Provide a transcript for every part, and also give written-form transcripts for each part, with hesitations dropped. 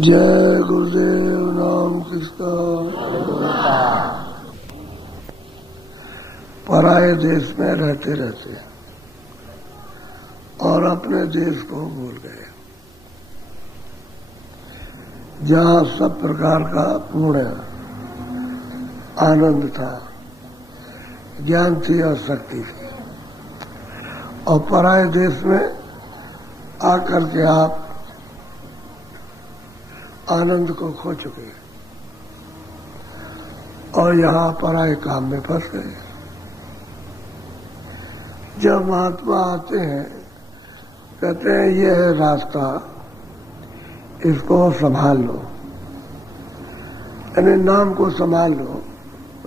जय गुरुदेव नाम किसका। पराये देश में रहते रहते और अपने देश को भूल गए, जहाँ सब प्रकार का पूर्ण आनंद था, ज्ञान थी और शक्ति थी, और पराये देश में आकर के आप आनंद को खो चुके और यहाँ पराये काम में फंस गए। जब महात्मा आते हैं, कहते हैं ये है रास्ता, इसको संभाल लो, यानी नाम को संभाल लो,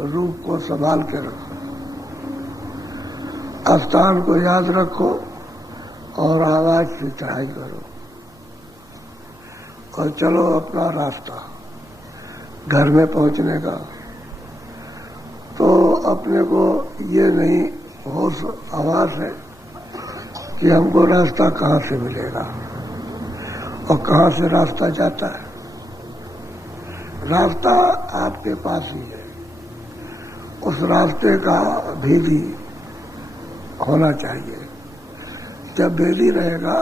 रूप को संभाल के रखो, स्थान को याद रखो और आवाज से चढ़ाई करो और चलो अपना रास्ता घर में पहुंचने का। तो अपने को ये नहीं होश आवाज है कि हमको रास्ता कहाँ से मिलेगा और कहाँ से रास्ता जाता है। रास्ता आपके पास ही है, उस रास्ते का भेदी होना चाहिए। जब भेदी रहेगा,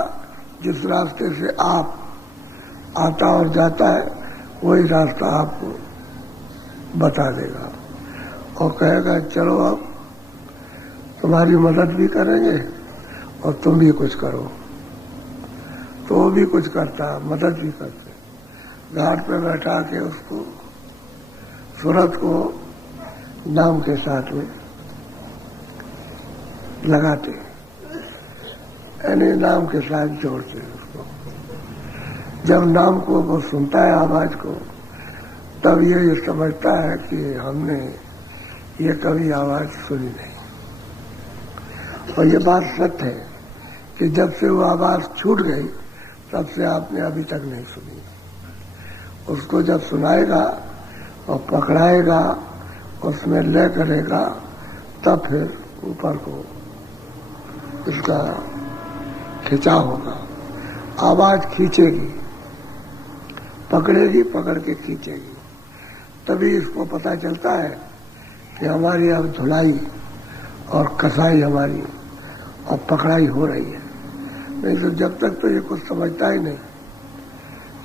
जिस रास्ते से आप आता और जाता है, वही रास्ता आपको बता देगा और कहेगा चलो अब तुम्हारी मदद भी करेंगे और तुम भी कुछ करो। तो वो भी कुछ करता, मदद भी करते। घाट पे बैठा के उसको सूरत को नाम के साथ में लगाते, यानी नाम के साथ जोड़ते उसको। जब नाम को वो सुनता है, आवाज को, तब ये समझता है कि हमने ये कभी आवाज सुनी नहीं। और ये बात सत्य है कि जब से वो आवाज छूट गई, तब से आपने अभी तक नहीं सुनी। उसको जब सुनाएगा और पकड़ाएगा, उसमें लय करेगा, तब फिर ऊपर को इसका खिंचाव होगा। आवाज खींचेगी, पकड़ेगी, पकड़ के खींचेगी, तभी इसको पता चलता है कि हमारी अब धुलाई और कसाई हमारी और पकड़ाई हो रही है। नहीं तो जब तक तो ये कुछ समझता ही नहीं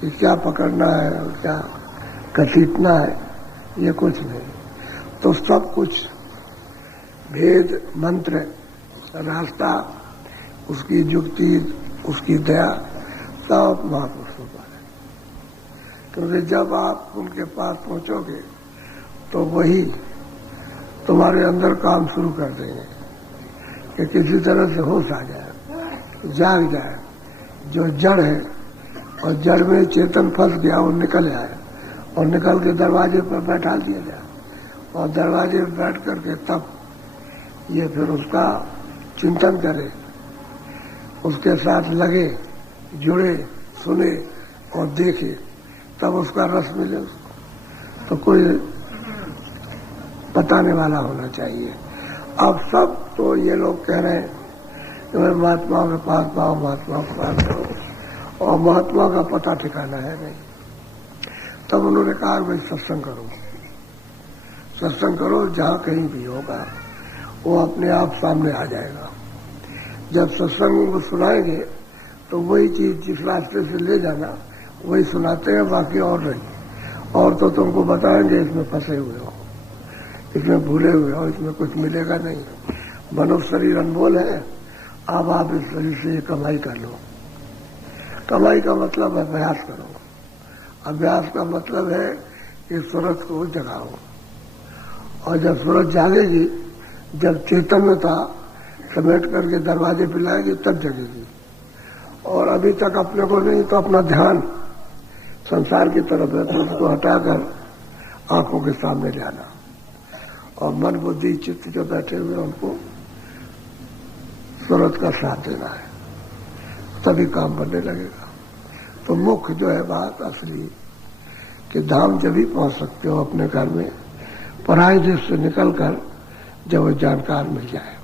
कि क्या पकड़ना है और क्या घसीटना है, ये कुछ नहीं। तो सब कुछ भेद, मंत्र, रास्ता, उसकी युक्ति, उसकी दया, सब महापुरुषों पर है। क्योंकि जब आप उनके पास पहुंचोगे तो वही तुम्हारे अंदर काम शुरू कर देंगे कि किसी तरह से होश आ जाए, जाग जाए। जो जड़ है और जड़ में चेतन फंस गया, वो निकल आए और निकल के दरवाजे पर बैठा दिया जाए और दरवाजे पर बैठ करके तब ये फिर उसका चिंतन करे, उसके साथ लगे, जुड़े, सुने और देखे, तब उसका रस मिले उसको। तो कोई बताने वाला होना चाहिए। अब सब तो ये लोग कह रहे हैं कि मैं महात्माओं के पास पाओ, महात्माओं के पास पाओ, और महात्मा का पता ठिकाना है नहीं। तब उन्होंने कहा भाई सत्संग करो, सत्संग करो, जहाँ कहीं भी होगा वो अपने आप सामने आ जाएगा। जब सत्संग को सुनाएंगे तो वही चीज जिस रास्ते से ले जाना वही सुनाते हैं, बाकी और नहीं। और तो तुमको बताएंगे इसमें फंसे हुए हो, इसमें भूले हुए हो, इसमें कुछ मिलेगा नहीं। मनुष्य शरीर अनमोल है, अब आप इस शरीर से ये कमाई कर लो। कमाई का मतलब है अभ्यास करो। अभ्यास का मतलब है कि सूरज को जगाओ, और जब सूरज जागेगी, जब चैतन्यता समेट करके दरवाजे पे लाएगी, तब जगेगी। और अभी तक अपने को नहीं, तो अपना ध्यान संसार की तरफ है, तो उसको हटाकर आंखों के सामने लाना और मन, बुद्धि, चित्त जो बैठे हुए उनको सूरज का साथ देना है, तभी काम बनने लगेगा। तो मुख्य जो है बात असली कि धाम जब भी पहुंच सकते हो अपने घर में, पराये देश से निकलकर, जब वो जानकार मिल जाए।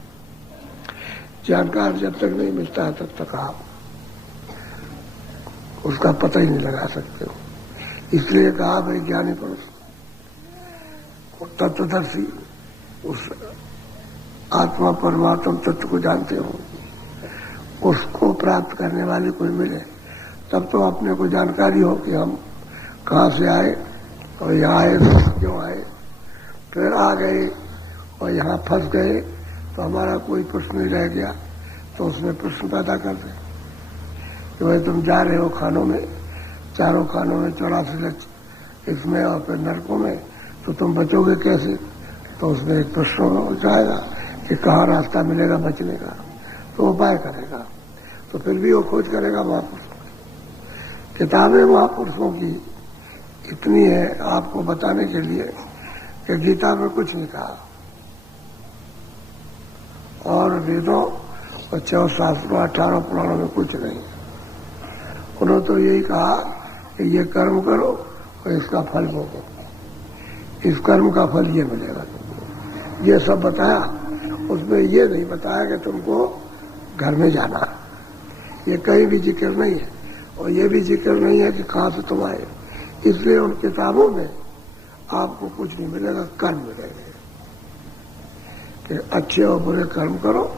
जानकार जब तक नहीं मिलता है, तब तक आप उसका पता ही नहीं लगा सकते हो। इसलिए कहा भाई ज्ञानी पुरुष तत्वदर्शी, उस आत्मा परमात्मा तत्व को जानते हो, उसको प्राप्त करने वाले कोई मिले तब तो अपने को जानकारी हो कि हम कहाँ से आए और यहाँ आए तो क्यों आए, फिर आ गए और यहाँ फंस गए तो हमारा कोई प्रश्न नहीं रह गया, तो उसमें प्रश्न पैदा कर दे कि भाई तुम जा रहे हो खानों में, चारों खानों में 84 लक्ष्य इसमें और फिर नरकों में, तो तुम बचोगे कैसे? तो उसमें एक प्रश्न हो जाएगा कि कहाँ रास्ता मिलेगा बचने का, तो उपाय करेगा, तो फिर भी वो खोज करेगा महापुरुषों की। किताबें महापुरुषों की इतनी है आपको बताने के लिए कि गीता में कुछ नहीं कहा और वेदों और 4 शास्त्रों 18 पुराणों में कुछ नहीं। उन्होंने तो यही कहा कि ये कर्म करो और इसका फल भोगो, इस कर्म का फल ये मिलेगा तुमको, ये सब बताया। उसमें ये नहीं बताया कि तुमको घर में जाना, ये कहीं भी जिक्र नहीं है और ये भी जिक्र नहीं है कि कहाँ से तुम आए। इसलिए उन किताबों में आपको कुछ नहीं मिलेगा, कर्म मिलेंगे कि अच्छे और बुरे कर्म करो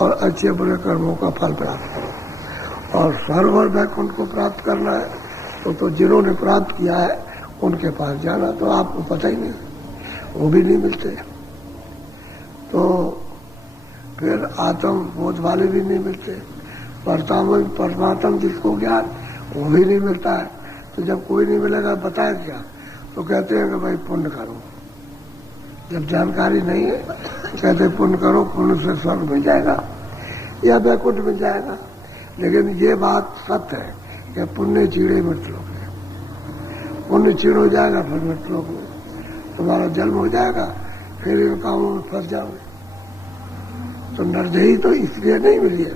और अच्छे बुरे कर्मों का फल प्राप्त करो। और स्वर्ग और वैकुंठ को प्राप्त करना है तो जिन्होंने प्राप्त किया है उनके पास जाना, तो आपको पता ही नहीं, वो भी नहीं मिलते। तो फिर आत्म बोध वाले भी नहीं मिलते, परमात्मा जिसको ज्ञान वो भी नहीं मिलता है। तो जब कोई नहीं मिलेगा बताया क्या, तो कहते हैं कि भाई पुण्य करो। जब जानकारी नहीं है कहते पुण्य करो, पुण्य से स्वर्ग मिल जाएगा या वैकुंठ मिल जाएगा। लेकिन ये बात सत्य है कि पुण्य चीड़े मृतलोक है, पुण्य चीड़ हो जाएगा फिर मृतलोक में तुम्हारा जन्म हो जाएगा, फिर इन कामों में फंस जाओगे। तो नरदेही तो इसलिए नहीं मिली है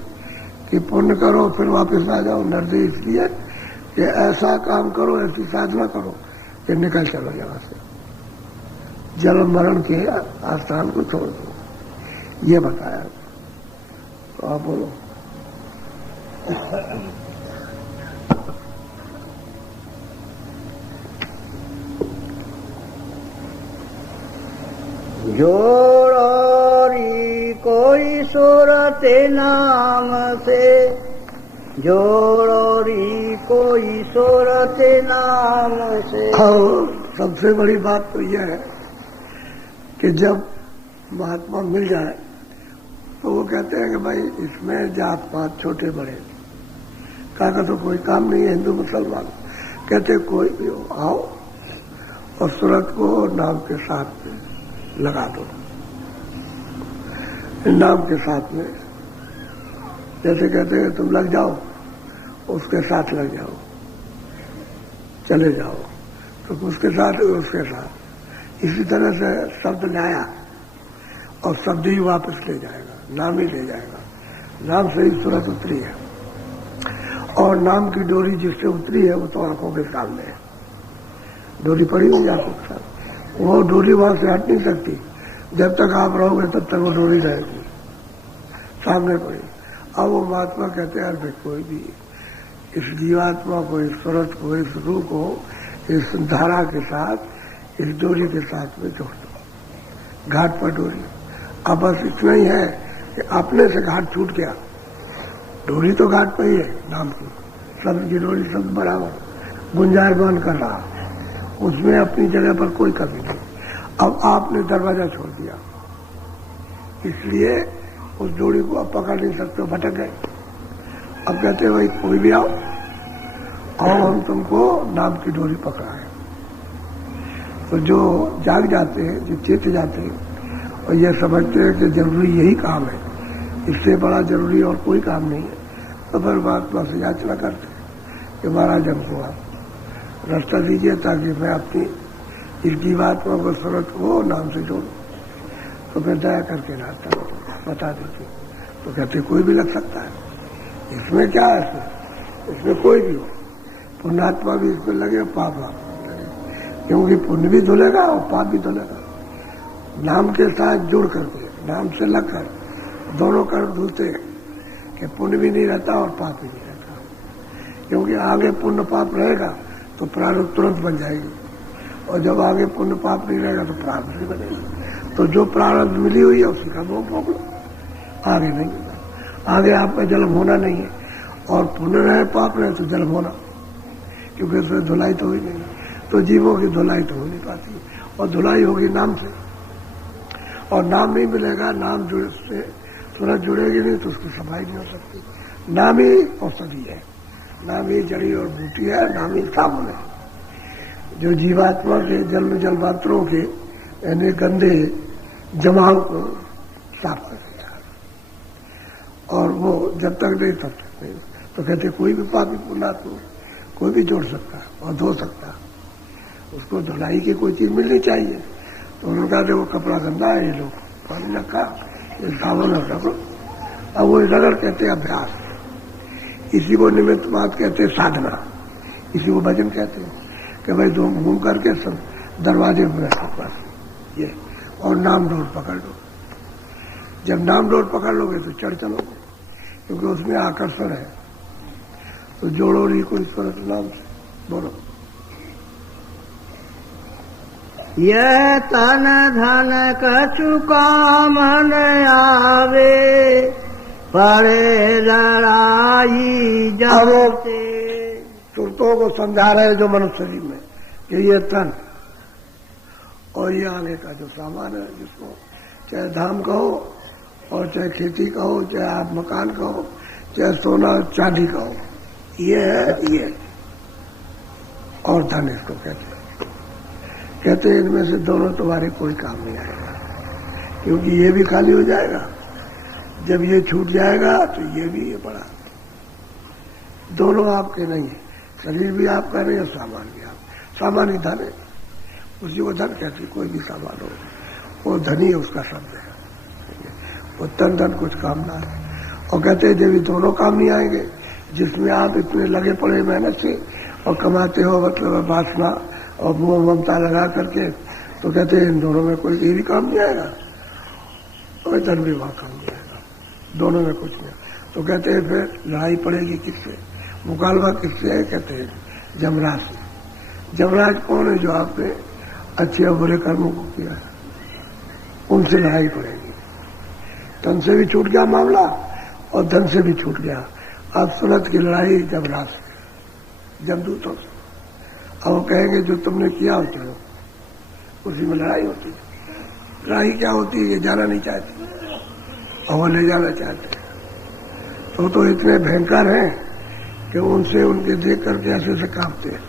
कि पुण्य करो फिर वापस आ जाओ, नरदेही इसलिए कि ऐसा काम करो, ऐसी साधना करो कि निकल चलो यहाँ से, जन्म मरण के आस्थान को छोड़ दो, ये बताया। तो आप बोलो। जोड़ोरी कोई सूरत नाम से, जोड़ोरी कोई सूरत नाम से। सबसे बड़ी बात तो यह है कि जब महात्मा मिल जाए तो वो कहते हैं कि भाई इसमें जात पात छोटे बड़े का तो कोई काम नहीं है, हिंदू मुसलमान, कहते कोई भी हो आओ और सूरत को नाम के साथ में लगा दो। नाम के साथ में जैसे कहते हैं तुम लग जाओ, उसके साथ लग जाओ, चले जाओ, तो उसके साथ इसी तरह से शब्द लाया और शब्द ही वापस ले जाएगा, नाम ही ले जाएगा। नाम से ही सूरत उतरी है और नाम की डोरी जिससे उतरी है वो तो आंखों के सामने है, डोरी पड़ी हुई आंखों के सामने, वो डोरी वहां से हट नहीं सकती, जब तक आप रहोगे तब तक वो डोरी रहेगी सामने पड़ी। अब वो महात्मा कहते हैं अरे कोई भी इस जीवात्मा को, इस सूरत को, इस रूह को इस धारा के साथ, इस डोरी के साथ में जोड़ दो, घाट पर डोरी। अब बस इतना ही है कि अपने से घाट छूट गया, डोरी तो घाट पर ही है नाम की, शब्द की डोरी शब्द बराबर गुंजायमान कर रहा, उसमें अपनी जगह पर कोई कमी नहीं। अब आपने दरवाजा छोड़ दिया, इसलिए उस डोरी को अब पकड़ नहीं सकते, भटक गए। अब कहते भाई कोई भी आओ और हम तुमको नाम की डोरी पकड़ाए। तो जो जाग जाते हैं, जो चेत जाते हैं और ये समझते हैं कि जरूरी यही काम है, इससे बड़ा जरूरी और कोई काम नहीं है, तो फिर महात्मा से याचना करते हैं कि महाराज हमको आप रास्ता दीजिए ताकि मैं अपनी इस जीवात्मा को सूरत को नाम से जोड़ूं। तो फिर दया करके रास्ता बता दीजिए। तो कहते कोई भी लग सकता है, इसमें क्या है, इसमें कोई भी हो, पुण्यात्मा भी इसमें लगे, पाप लगे, क्योंकि पुण्य भी धुलेगा और पाप भी धुलेगा। नाम के साथ जुड़ करके, नाम से लगकर दोनों कर्म धुलते हैं कि पुण्य भी नहीं रहता और पाप भी नहीं रहता, क्योंकि आगे पुण्य पाप रहेगा तो प्रारब्ध तुरंत बन जाएगी, और जब आगे पुण्य पाप नहीं रहेगा तो प्रारब्ध नहीं बनेगा। तो जो प्रारब्ध मिली हुई है उसी का भोग भोग लो, आगे नहीं मिला। आगे आपका जन्म होना नहीं है, और पुण्य रहे पाप रहे तो जन्म होना, क्योंकि उसमें धुलाई तो हुई नहीं। तो जीवों की धुलाई तो हो नहीं पाती, और धुलाई होगी नाम से, और नाम नहीं मिलेगा, नाम से सूरत जुड़ेगी नहीं तो उसकी सफाई नहीं हो सकती। नाम ही औषधि है, नाम ही जड़ी और बूटी है, नाम ही साबुन है, जो जीवात्मा के जन्म जन्मांतरों के यानी गंदे जमाव को साफ कर देता है। और वो जब तक नहीं तब तक नहीं। तो कहते कोई भी पापी पुण्यात्मा कोई भी जोड़ सकता और धो सकता, उसको धुलाई की कोई चीज मिलनी चाहिए। तो उन्होंने कहा देखो कपड़ा गंदा है, ये लोग पानी रखा, ये साबुन रखो। अब वो रगड़ कहते हैं अभ्यास, इसी को निमित्त बात कहते हैं साधना, इसी को भजन कहते हैं कि भाई दो घूम करके सब दरवाजे पर बैठो ये, और नाम डोर पकड़ लो। जब नाम डोर पकड़ लोगे तो चढ़ चलोगे, क्योंकि उसमें आकर्षण है। तो जोड़ो नहीं कोई ईश्वर नाम से, बोलो। यह तन धन कछु काम न आवे, परे लड़ाई जब से। सुरतों को समझा रहे जो मनुष्य शरीर में कि ये तन और ये आगे का जो सामान है, जिसको चाहे धाम कहो और चाहे खेती कहो, चाहे आप मकान कहो, चाहे सोना चांदी कहो, ये है ये, और धन इसको कहते हैं इनमें से दोनों तुम्हारे कोई काम नहीं आएगा, क्योंकि ये भी खाली हो जाएगा। जब ये छूट जाएगा तो ये भी ये पड़ा, दोनों आपके नहीं है, शरीर भी आपका नहीं है, सामान भी आप, सामान ही धन है, उसी को धन कहते हैं। कोई भी सामान हो वो धनी है, उसका शब्द है। वो तन धन कुछ काम ना है। और कहते हैं जब ये दोनों काम नहीं आएंगे, जिसमें आप इतने लगे पड़े मेहनत से और कमाते हो, मतलब वासना और मोह ममता लगा करके, तो कहते हैं इन दोनों में कोई भी काम नहीं आएगा, कोई धन भी वहां काम नहीं आएगा, दोनों में कुछ नहीं। तो कहते हैं फिर लड़ाई पड़ेगी किससे, मुकाबला किससे है, कहते हैं जमराज से। जमराज कौन है? जो आपने अच्छे और बुरे कर्मों को किया है, उनसे लड़ाई पड़ेगी। तन से भी छूट गया मामला और धन से भी छूट गया। अब सुरत की लड़ाई जमराज से, जमदूतों से। अब वो कहेंगे जो तुमने किया हो चलो, उसी में लड़ाई होती है। लड़ाई क्या होती है? ये जाना नहीं चाहती और वो ले जाना चाहते हैं। तो इतने भयंकर हैं कि उनसे उनके देख करके ऐसे कांपते हैं।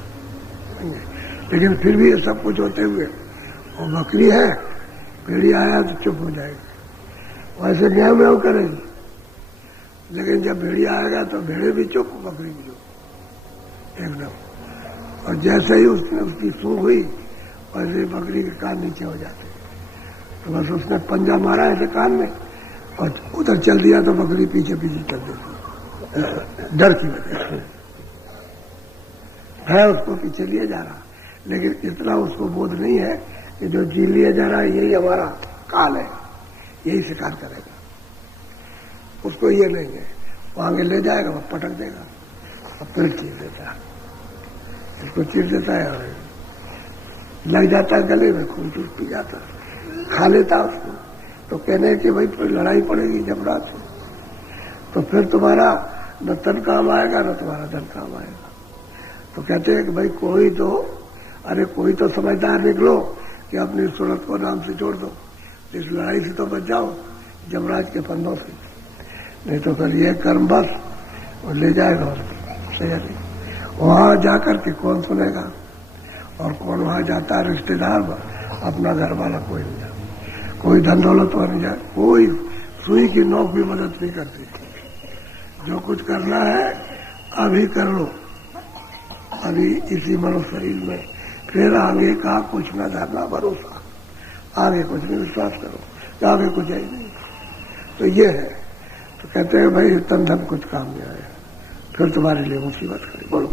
लेकिन फिर भी ये सब कुछ होते हुए वो बकरी है, भेड़ी आया तो चुप हो जाएगी, वैसे म्याऊ म्याऊ करेगी। लेकिन जब भेड़ी आएगा तो भेड़े भी चुप, बकरी भी चुप एकदम। और जैसे ही उसने उसकी सूंघ हुई वैसे ही बकरी के कान नीचे हो जाते। तो बस उसने पंजा मारा ऐसे कान में और उधर चल दिया तो बकरी पीछे पीछे चल देती, डर की वजह से है उसको पीछे लिए जा रहा। लेकिन इतना उसको बोध नहीं है कि जो जी लिया जा रहा है यही हमारा काल है, यही शिकार करेगा। उसको ये नहीं है, वो आगे ले जाएगा, वो पटक देगा और फिर चीर देता है, इसको चीर देता है और लग जाता है गले में, खून चूस पी जाता, खा लेता उसको। तो कहने कि भाई फिर लड़ाई पड़ेगी जमराज से, तो फिर तुम्हारा न तन काम आएगा न तुम्हारा धन काम आएगा। तो कहते हैं कि भाई कोई तो समझदार निकलो कि अपनी सूरत को नाम से जोड़ दो, इस लड़ाई से तो बच जाओ जमराज के फंदों से, नहीं तो फिर ये कर्म बस और ले जाएगा और सही नहीं। वहां जाकर के कौन सुनेगा और कौन वहां जाता है? रिश्तेदार अपना घर वाला कोई नहीं जाता, कोई धन दौलत वाला नहीं जाए, कोई सुई की नोक भी मदद नहीं करती। जो कुछ करना है अभी कर लो, अभी इसी मनुष्य शरीर में, फिर आगे का कुछ न धरना भरोसा, आगे कुछ नहीं विश्वास करो, आगे कुछ है नहीं। तो ये है। तो कहते हैं भाई तन धन कुछ काम नहीं आया, फिर तुम्हारे लिए मुसीबत खड़ी। बोलो।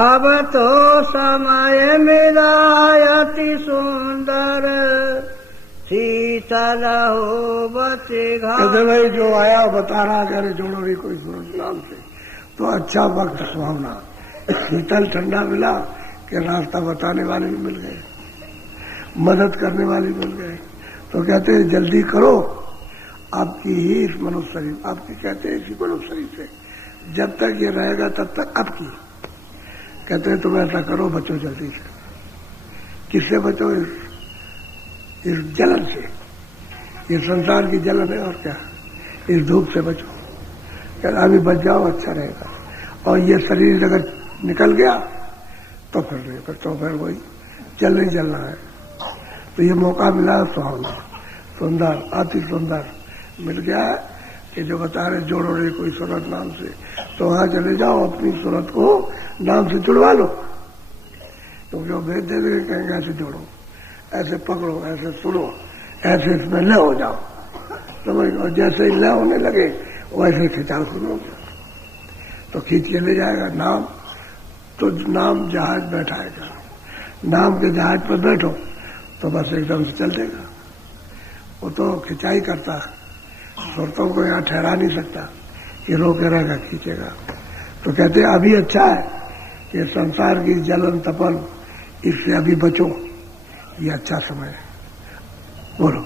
अब तो समय मिला अति सुंदर, शीतल हो बसे घाट। कहते भाई जो आया बता रहा, कह रहे जोड़ो भी कोई सूरज नाम से, तो अच्छा वक्त सुहावना, शीतल ठंडा मिला कि रास्ता बताने वाले भी मिल गए, मदद करने वाले मिल गए। तो कहते हैं जल्दी करो, आपकी ही इस मनुष्य शरीर, आपकी कहते हैं इसी मनुष्य शरीर से जब तक ये रहेगा तब तक आपकी। कहते हैं तुम ऐसा करो, बचो जल्दी से। किससे बचो? इस जलन से, ये संसार की जलन है और क्या, इस धूप से बचो। कहते अभी बच जाओ, अच्छा रहेगा। और ये शरीर अगर निकल गया तो फिर नहीं, तो फिर वही चल नहीं चलना है। तो ये मौका मिला सुहावना, सुंदर, अति सुंदर मिल गया है कि जो बता रहे जोड़ो रे कोई सूरत नाम से, तो वहां चले जाओ, अपनी सूरत को नाम से जुड़वा लो। तो जो भेज दे देंगे, कहेंगे ऐसे जोड़ो, ऐसे पकड़ो, ऐसे सुनो, ऐसे इसमें लय हो जाओ, समझ। और जैसे ही लय होने लगे वैसे खिंचाव सुनो, तो खींच के ले जाएगा नाम। तो नाम जहाज बैठाएगा, नाम के जहाज पर बैठो तो बस एकदम से चल देगा। वो तो खिंचाई करता है, सुरतों को यहाँ ठहरा नहीं सकता, ये रोके रहेगा, खींचेगा। तो कहते हैं अभी अच्छा है कि संसार की जलन तपन, इससे अभी बचो, ये अच्छा समय है। बोलो।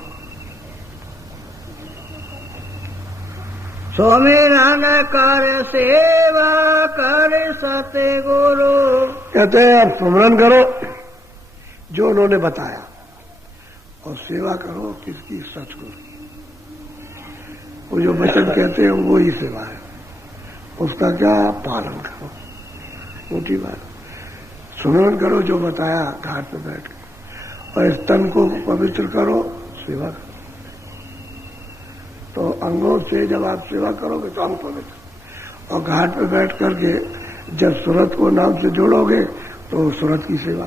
सुमिरन कर सेवा कर सतगुरु। कहते हैं आप सुमिरन करो जो उन्होंने बताया, और सेवा करो किसकी? सतगुरु की। वो जो वचन कहते हैं वो ही सेवा है, उसका क्या पालन करो, मोटी बात। सुमिरन करो जो बताया घाट पे बैठ के, और इस तन को पवित्र करो, सेवा करो। तो अंगों से जब आप सेवा करोगे तो अंग पवित्र, और घाट पे बैठ करके जब सूरत को नाम से जोड़ोगे तो सूरत की सेवा,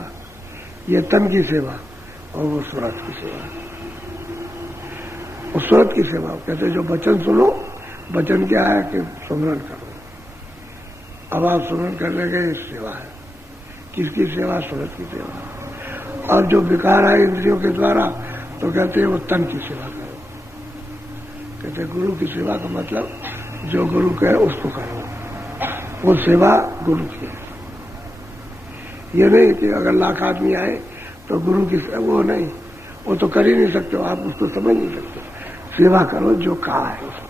ये तन की सेवा और वो सूरत की सेवा, उस सूरत की सेवा। कहते जो वचन सुनो, वचन क्या है कि सुमिरन करो। अब आप सुमिरन करने गए, सेवा है। किसकी सेवा? सूरत की सेवा। और जो विकार है इंद्रियों के द्वारा, तो कहते हैं वो तन की सेवा करो। कहते गुरु की सेवा का मतलब जो गुरु कहे उसको करो, वो सेवा गुरु की है। ये नहीं कि अगर लाख आदमी आए तो गुरु की, वो नहीं, वो तो कर ही नहीं सकते हो, आप उसको समझ नहीं सकते। सेवा करो जो कहा है उसको।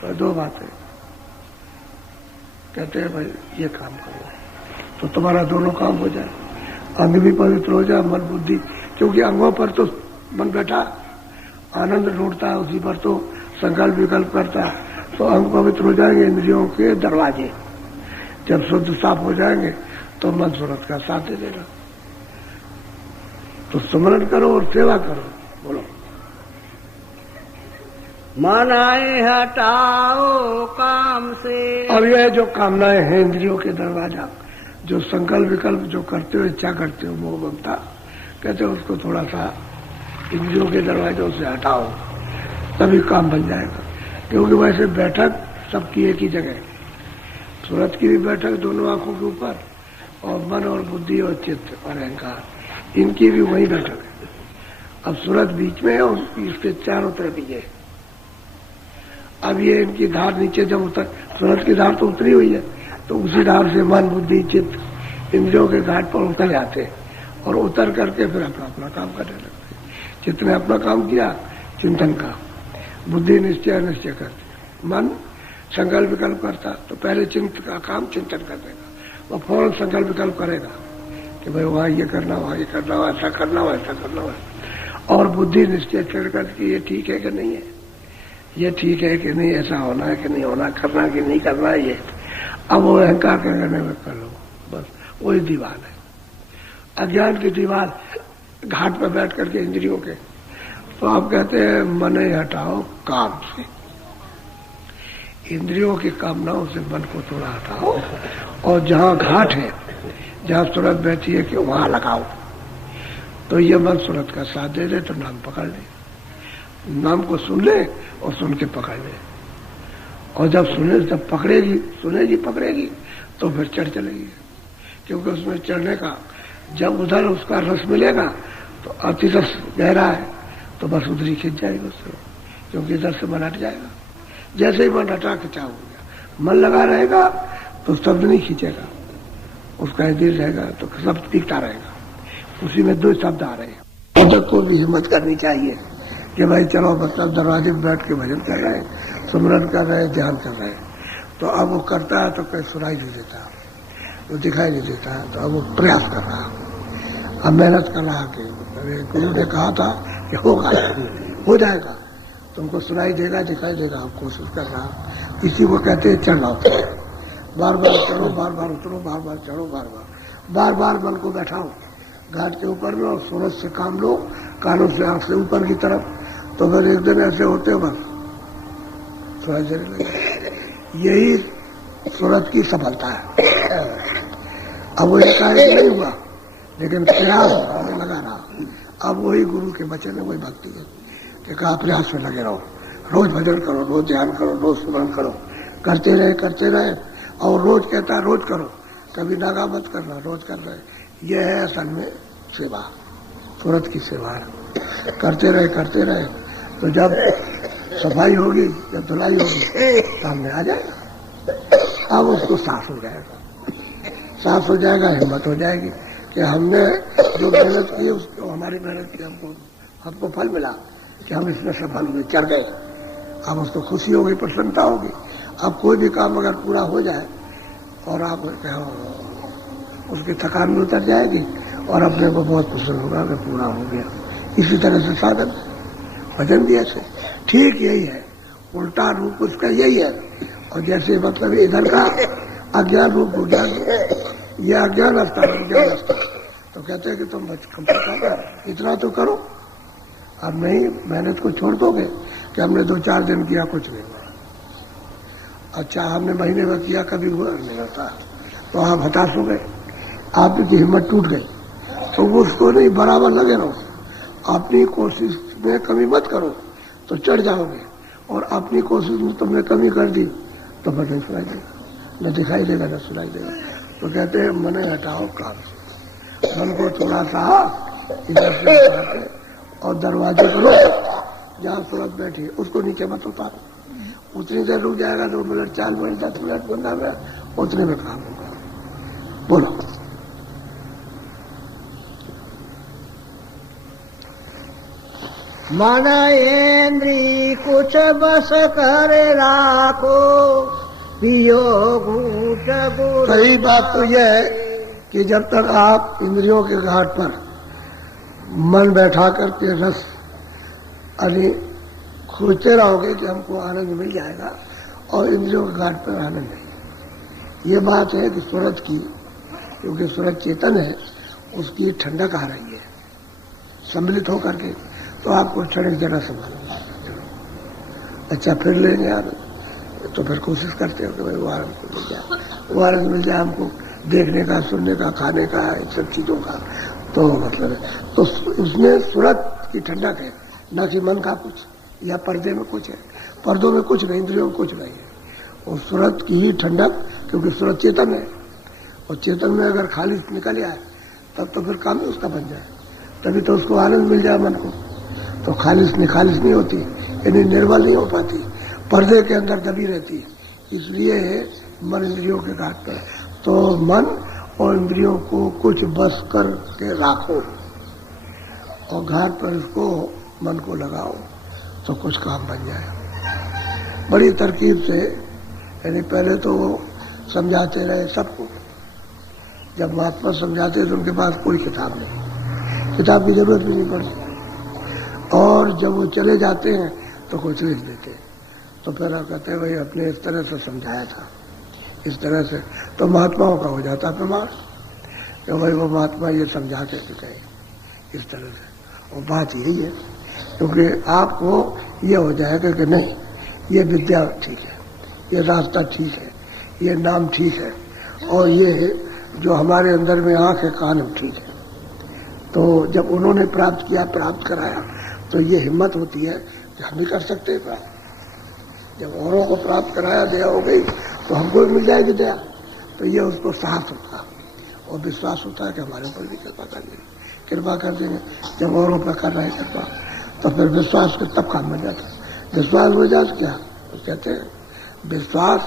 तो दो बातें कहते हैं भाई ये काम करो तो तुम्हारा दोनों काम हो जाए, अंग भी पवित्र हो जाए, मन बुद्धि, क्योंकि अंगों पर तो मन बैठा आनंद ढूंढता है, उसी पर तो संकल्प विकल्प करता है। तो अंग पवित्र हो जाएंगे, इंद्रियों के दरवाजे जब शुद्ध साफ हो जाएंगे तो मन सूरत का साथ दे देगा। तो सुमिरन करो और सेवा करो। बोलो। मनाए हटाओ काम से। और यह जो कामनाएं हैं इंद्रियों के दरवाजा, जो संकल्प विकल्प जो करते हो, इच्छा करते हो, मोह ममता, कहते हो उसको थोड़ा सा इंद्रियों के दरवाजों से हटाओ, तभी काम बन जाएगा। क्योंकि वैसे बैठक सबकी एक ही जगह, सूरत की भी बैठक दोनों आंखों के ऊपर, और मन और बुद्धि और चित्त और अहंकार, इनकी भी वही बैठक है। अब सूरत बीच में है और इसके चारों तरफ ही है। अब ये इनकी धार नीचे जब उतर, सूरत की धार तो उतरी हुई है, तो उसी धार से मन बुद्धि चित्त इंद्रियों के घाट पर उतर जाते हैं, और उतर करके फिर अपना अपना काम करने लगते हैं। चित्त ने अपना काम किया चिंतन का, बुद्धि निश्चय निश्चय करती, मन संकल्प विकल्प करता, तो पहले चिंतन का काम चिंतन कर देगा, वो फौरन संकल्प विकल्प करेगा कि भाई वहां ये करना, वहां ये करना, ऐसा करना, वैसा करना, वैसा। और बुद्धि निश्चय कर कि ये ठीक है कि नहीं है, ये ठीक है कि नहीं, ऐसा होना है कि नहीं होना, करना कि नहीं करना है ये। अब वो अहंकार करने में कर लो, बस वही दीवार है, अज्ञान की दीवार घाट पर बैठ करके इंद्रियों के। तो आप कहते हैं मन हटाओ काम से, इंद्रियों की कामनाओं से मन को थोड़ा हटाओ, और जहां घाट है, जहां सूरत बैठी है कि वहां लगाओ। तो ये मन सूरत का साथ दे दे तो नाम पकड़ ले, नाम को सुन ले और सुन के पकड़ ले, और जब सुने जब पकड़ेगी, सुनेगी पकड़ेगी, तो फिर चढ़ चलेगी। क्योंकि उसमें चढ़ने का, जब उधर उसका रस मिलेगा तो अति रस गहरा है, तो बस उधर ही खिंच जाएगा उससे, क्योंकि इधर से मन हट जाएगा। जैसे ही मन हटा, खिंचाव हो गया, मन लगा रहेगा तो शब्द नहीं खींचेगा, उसका दिल रहेगा तो शब्द दिखता रहेगा। उसी में 2 शब्द आ रहे हैं। साधक को भी हिम्मत करनी चाहिए कि भाई चलो मतलब दरवाजे में बैठ के भजन कर रहे हैं, सुमरन कर रहे हैं, ध्यान कर रहे हैं, तो अब वो करता है तो कहीं सुनाई नहीं देता, वो दिखाई नहीं देता है, तो अब वो प्रयास कर रहा है, अब मेहनत कर रहा कि गुरु ने कहा था कि होगा, हो जाएगा, तुमको सुनाई देगा, दिखाई देगा, आप कोशिश कर रहा। इसी को कहते हैं चढ़ना उतरो, बार बार चढ़ो, बार बार उतरो, बार बार चढ़ो, बार बार मन को बैठाओ घाट के ऊपर लो, सूरज से काम लो, कानों से आंख से ऊपर की तरफ, तो फिर एक दिन ऐसे होते हो बस सूरज लगे। यही सूरज की सफलता है। अब वो एकाएक नहीं हुआ, लेकिन प्रयास में लगा रहा। अब वही गुरु के वचन है, वही भक्ति है कि कहा प्रयास में लगे रहो, रोज भजन करो, रोज ध्यान करो, रोज स्मरण करो, करते रहे और रोज कहता है रोज करो, कभी नागा मत करना, रोज कर रहे। यह है असल में सेवा, सूरज की सेवा है। करते रहे तो जब सफाई होगी, जब धुलाई होगी, सामने आ जाएगा। अब उसको साफ हो जाएगा, हिम्मत हो जाएगी कि हमने जो मेहनत की उसको, हमारी मेहनत की हमको फल मिला कि हम इसमें सफल हुए, चढ़ गए। अब उसको खुशी होगी, प्रसन्नता होगी। अब कोई भी काम अगर पूरा हो जाए और आप उसकी थकान भी उतर जाएगी और अपने को बहुत प्रसन्न होगा कि पूरा हो गया। इसी तरह से साधन भजन भी ऐसे ठीक यही है, उल्टा रूप उसका यही है। और जैसे मतलब इधर का अज्ञान रूप हो गया, यह अज्ञान अवस्था, तो कहते हैं कि तुम इतना तो करो, अब नहीं मेहनत को छोड़ दोगे कि हमने 2-4 दिन किया कुछ नहीं हुआ, अच्छा हमने महीने में किया कभी हुआ नहीं होता, तो आप हताश हो गए, आपकी हिम्मत टूट गई। तो उसको नहीं, बराबर लगे रहो, अपनी कोशिश में कमी मत करो तो चढ़ जाओगे, और अपनी कोशिश में तुमने कमी कर दी तो भजन सुनाई देगा, न दिखाई देगा न सुनाई देगा। तो कहते हैं मन हटाओ काम से, मन को थोड़ा सा इधर से हटाते और दरवाजे पर जहाँ सूरज बैठी उसको नीचे मत उतारो, उतनी देर रुक जाएगा, 2 मिनट 4 मिनट 10 मिनट 15 मिनट, उतने में काम होगा। बोलो। मन इंद्री कुछ बस कर राखो, पियो घूट गुड़। सही बात तो यह है कि जब तक आप इंद्रियों के घाट पर मन बैठा करके रस अरे खोजते रहोगे कि हमको आनंद मिल जाएगा, और इंद्रियों के घाट पर आनंद नहीं। ये बात है कि सूरज की, क्योंकि सूरज चेतन है, उसकी ठंडक आ रही है सम्मिलित होकर के, तो आपको क्षणिक जरा संभालना। अच्छा फिर लेंगे आनंद, तो फिर कोशिश करते हो कि भाई वो आनंद को मिल जाए, वो आनंद मिल जाए हमको देखने का, सुनने का, खाने का, इन सब चीजों का। तो मतलब है, तो उसमें सूरज की ठंडक है, न कि मन का कुछ या पर्दे में कुछ है। पर्दों में कुछ नहीं, इंद्रियों में कुछ नहीं है, और सूरज की ही ठंडक, क्योंकि सूरज चेतन है, और चेतन में अगर खाली निकल जाए तब तो फिर काम ही उसका बन जाए, तभी तो उसको आनंद मिल जाए मन को। तो खालिश नहीं होती, यानी निर्बल नहीं हो पाती, पर्दे के अंदर दबी रहती है। इसलिए मन इंद्रियों के घाट पर। तो मन और इंद्रियों को कुछ बस कर के राखो और घाट पर इसको मन को लगाओ तो कुछ काम बन जाए। बड़ी तरकीब से, यानी पहले तो वो समझाते रहे सबको। जब महात्मा समझाते तो उनके पास कोई किताब नहीं, किताब की जरूरत भी नहीं पड़ती, और जब वो चले जाते हैं तो कुछ लिख देते हैं। तो फिर आप कहते हैं भाई अपने इस तरह से समझाया था, इस तरह से, तो महात्माओं का हो जाता प्रमाण कि भाई वो महात्मा ये समझाते थे कहीं इस तरह से। और बात यही है, क्योंकि आपको ये हो जाएगा कि नहीं ये विद्या ठीक है, ये रास्ता ठीक है, ये नाम ठीक है, और ये जो हमारे अंदर में आँख है कान ठीक है। तो जब उन्होंने प्राप्त किया, प्राप्त कराया, तो ये हिम्मत होती है कि हम भी कर सकते हैं प्राप्त। जब औरों को प्राप्त कराया, दया हो गई, तो हमको भी मिल जाएगी दया। तो ये उसको साहस होता है और विश्वास होता है कि हमारे ऊपर भी कृपा कर देंगे, कृपा कर देंगे। जब औरों पर कर रहे हैं कृपा, तो फिर विश्वास के तब काम बन जाता है। विश्वास हो जाए क्या तो कहते हैं, विश्वास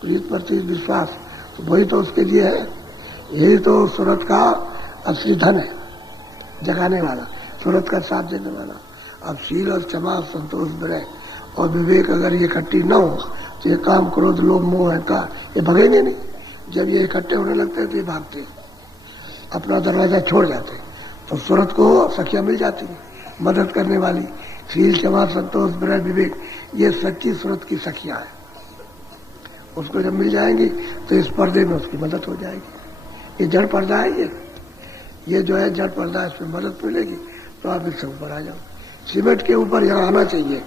प्रीत प्रति विश्वास तो वही तो उसके लिए है। यही तो सूरत का असली धन है, जगाने वाला, सूरत का साथ देने वाला। अब शील और क्षमा, संतोष, विनय और विवेक अगर ये इकट्ठी न हो तो ये काम, क्रोध, लोभ, मोह, अहंकार ये भगेंगे नहीं। जब ये इकट्ठे होने लगते हैं तो ये भागते हैं, अपना दरवाजा छोड़ जाते हैं। तो सूरत को सखियां मिल जाती है मदद करने वाली। शील, क्षमा, संतोष, विनय, विवेक ये सच्ची सूरत की सखियां हैं। उसको जब मिल जाएंगी तो इस पर्दे में उसकी मदद हो जाएगी। ये जड़ पर्दा है, ये जो है जड़ पर्दा, इसमें मदद मिलेगी तो आप इससे ऊपर आ जाओ। सीमेंट के ऊपर यहाँ आना चाहिए।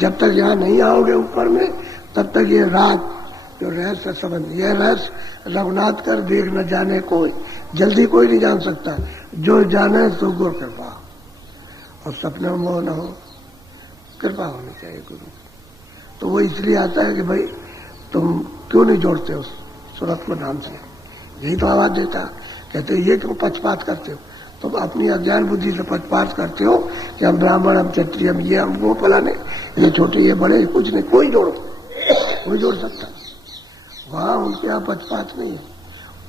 जब तक यहाँ नहीं आओगे ऊपर में, तब तक ये रात जो रहस्य संबंध, यह रहस्य रघुनाथ कर देख न जाने कोई, जल्दी कोई नहीं जान सकता। जो जाने सो गुरु कृपा, और सपने में मोह न हो, कृपा होनी चाहिए गुरु। तो वो इसलिए आता है कि भाई तुम क्यों नहीं जोड़ते उस सूरत को नाम से। यही तो आवाज देता, कहते ये क्यों पक्षपात करते हो, तुम अपनी अज्ञान बुद्धि से पक्षपात करते हो कि हम ब्राह्मण, हम क्षत्रिय, हम ये, हम वो फलाने, ये छोटे, ये बड़े, कुछ नहीं, कोई जोड़ो, कोई जोड़ सकता। वहां उनके यहाँ पक्षपात नहीं है।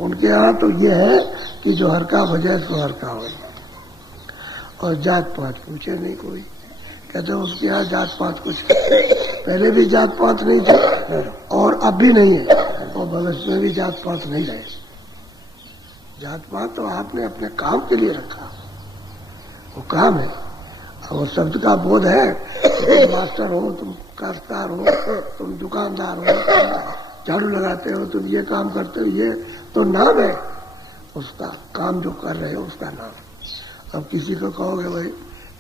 उनके यहाँ तो ये है कि जो हर का बजाय सो हर का हो, और जात पात पूछे नहीं कोई। कहते उसके यहाँ जात पात कुछ, पहले भी जात पात नहीं थे और अब भी नहीं है, और भविष्य में भी जात पात नहीं रहे। जात पात तो आपने अपने काम के लिए रखा, वो काम है। और वो शब्द का बोध है, तुम मास्टर हो, तुम काश्तकार हो, तुम दुकानदार हो, झाड़ू लगाते हो, तुम ये काम करते हो, ये तो नाम है उसका। काम जो कर रहे हो उसका नाम। अब किसी को कहोगे भाई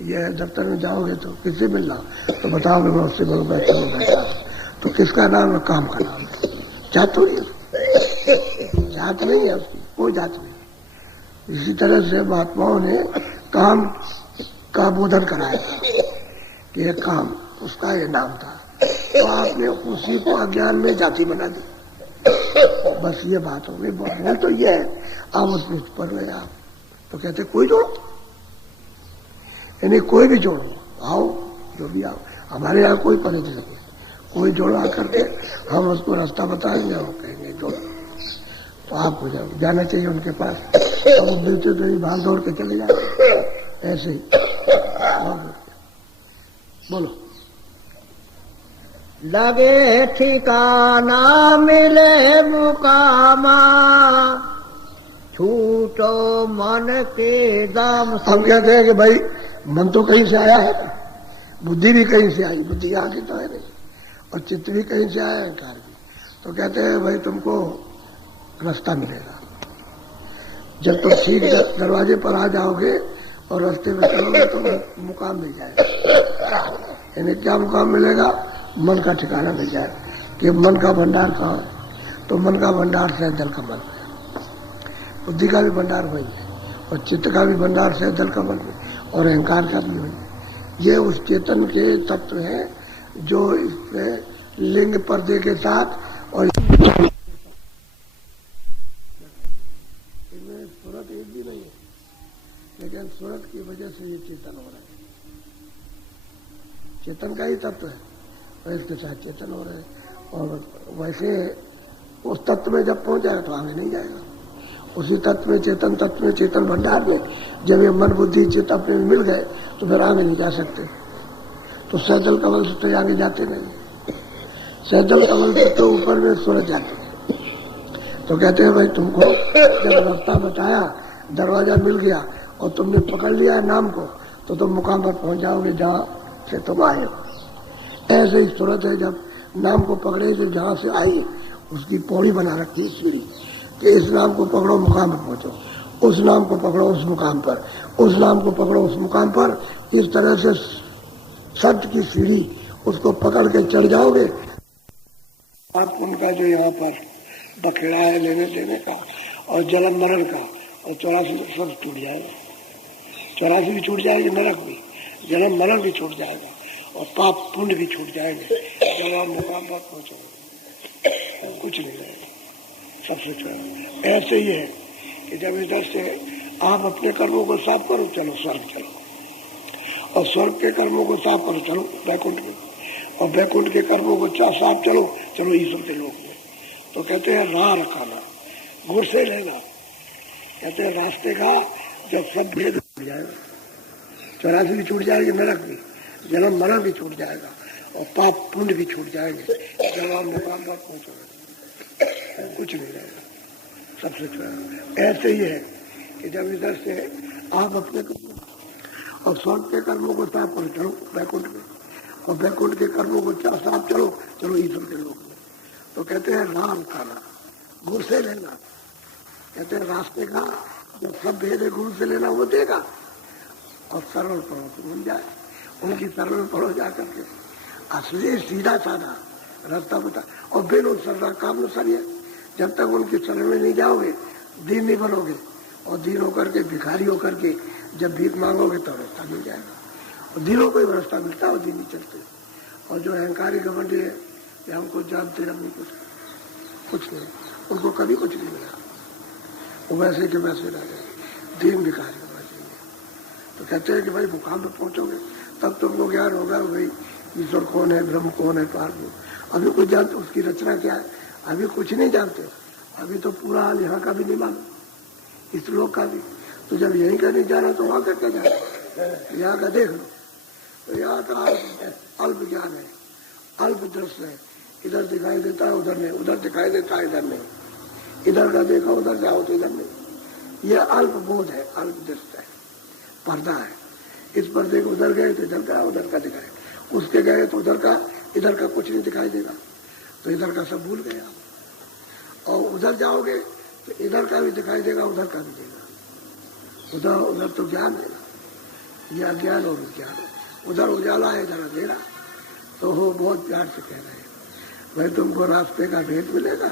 ये दफ्तर में जाओगे तो किससे मिलना, तो बताओगे मैं उससे बोलूंगा चलो बैठा, तो किसका नाम है? काम का नाम है। जात थोड़ी है, जात नहीं है उसकी, कोई जात नहीं। इसी तरह से महात्माओं ने काम का बोधन कराया कि ये काम, उसका ये नाम था, तो आपने उसी को अज्ञान में जाति बना दी। बस ये बात हो गई। बोल तो ये है, आप उसमें पर गए आप, तो कहते कोई जोड़ो, यानी कोई भी जोड़ो, आओ जो भी आओ, हमारे यहाँ कोई परहेज नहीं है, कोई जोड़ो आकर के, हम उसको रास्ता बताएंगे और कहेंगे जोड़ो। तो आपको जाना चाहिए उनके पास, अब वो मिलते तो ही भाग दौड़ के चले जाते, ऐसे ही। बोलो। लगे ठिकाना मिले मुकामा, छूटो मन के दाम। हम कहते हैं कि भाई मन तो कहीं से आया है, बुद्धि भी कहीं से आई, बुद्धि आगे तो है नहीं, और चित्त भी कहीं से आया, अहंकार भी। तो कहते हैं भाई तुमको रास्ता मिलेगा जब तुम ठीक दरवाजे पर आ जाओगे और रास्ते में चलोगे तो मुकाम मिल जाएगा। यानी क्या मुकाम मिलेगा? मन का ठिकाना मिल जाएगा कि मन का भंडार कहाँ है, तो मन का भंडार से जल का मन है, बुद्धि का भी भंडार वही है, और चित्त का भी भंडार से जल का मन है, और अहंकार का भी वही है। ये उस चेतन के तत्व हैं जो इस लिंग पर्दे के साथ, और इनमें सूरत एक भी नहीं है, लेकिन सूरत की वजह से ये चेतन हो रहा है। चेतन का ही तत्व है और इसके साथ चेतन हो रहे हैं। और वैसे उस तत्व में जब पहुंच जाएगा तो आगे नहीं जाएगा। उसी तत्व में, चेतन तत्व में, चेतन भंडार में जब ये मन बुद्धि चित्त अपने में मिल गए तो फिर आगे नहीं जा सकते। तो सैदल कमल से तो आगे जाते नहीं, सैदल कमल से तो ऊपर में सूरज जाते। तो कहते हैं भाई तुमको जब रास्ता बताया, दरवाजा मिल गया और तुमने पकड़ लिया नाम को, तो तुम मुकाम पर पहुंच जाओगे जहां से तुम आए हो। ऐसे ही सूरत है, जब नाम को पकड़े तो जहां से आई उसकी पौड़ी बना रखी है, सीढ़ी, कि इस नाम को पकड़ो मुकाम पर पहुंचो, उस नाम को पकड़ो उस मुकाम पर, उस नाम को पकड़ो उस मुकाम पर। इस तरह से सत्य की सीढ़ी उसको पकड़ के चढ़ जाओगे। आप उनका जो यहाँ पर बखेड़ा है लेने देने का और जन्म मरण का, और 84 सब टूट जाएगा। 84 भी छूट जाएगी, नरक भी, जन्म मरण भी छूट जाएगा, और पाप पुण्य भी छूट जाएंगे। जब आप मुकाम पर पहुंचोगे कुछ नहीं रहेगा, सबसे छोड़ा। ऐसे ही है कि जब इधर से आप अपने कर्मों को साफ करो, चलो स्वर्ग चलो, और स्वर्ग के कर्मों को साफ करो, चलो बैकुंठ में, और बैकुंठ के कर्मों को साफ चलो, चलो ईश्वर के लोक में। तो कहते हैं राह रखाना, गुर से लेना। कहते हैं रास्ते का जब सब भेद छूट जाएगा, 84 भी छूट जाएगी, नरक भी, जन्म मरण भी छूट जाएगा और पाप पुण्य भी छूट जाएंगे। जब आप मुकाम पर पहुंचोगे कुछ नहीं रहेगा, सबसे छोटा। ऐसे ही है कि जब इधर से आप अपने और स्वर्ग के कर्मों को साफ करो, चलो बैकुंठ में, और बैकुंठ के कर्मों को साफ चलो ईश्वर के लोक में। तो कहते हैं राम खाना, गुरु से लेना। कहते हैं रास्ते का जो सब भेद है गुरु से लेना वो देगा, और सरल पढ़ो तो मिल जाए, उनकी सरल पढ़ो जा करके, असली सीधा साधा रास्ता बता। और बिन उन सरल काम न सरिए, जब तक उनकी शरण में नहीं जाओगे दीन नहीं बनोगे, और दीन होकर के भिखारी होकर के जब भीख मांगोगे तो रास्ता मिल जाएगा। और दिनों को ही रास्ता मिलता है और दिन नहीं चलते। और जो अहंकारी घमंडी है कि हमको जानते हम नहीं कुछ नहीं, उनको कभी कुछ नहीं मिला, वो वैसे के वैसे रह गए, दीन भिखारी होना चाहिए। तो कहते हैं कि भाई मुकाम पर पहुंचोगे तब तुमको ज्ञान होगा भाई ईश्वर कौन है, ब्रह्म कौन है, पार। अभी कुछ जानते उसकी रचना क्या है, अभी कुछ नहीं जानते, अभी तो पूरा हाल यहाँ का भी नहीं मालूम, इस लोक का भी। तो जब यहीं का नहीं जाना तो वहां करके जाना, यहाँ का देख लो। तो यहाँ का अल्प ज्ञान है, अल्प दृश्य है, इधर दिखाई देता है उधर नहीं, उधर दिखाई देता है इधर नहीं, इधर का देखा उधर जाओ तो इधर नहीं। यह अल्प बोध है, अल्प दृश्य है, पर्दा है। इस पर्दे को उधर गए तो इधर का, उधर का दिखाए, उसके गए तो उधर का, इधर का कुछ नहीं दिखाई देगा, तो इधर का सब भूल गए आप। और उधर जाओगे तो इधर का भी दिखाई देगा, उधर का भी देगा, उधर तो ज्ञान है, यह अज्ञान और विज्ञान। उधर उजाला है, इधर अंधेरा। तो वो बहुत प्यार से कह रहे हैं भाई तुमको रास्ते का भेद मिलेगा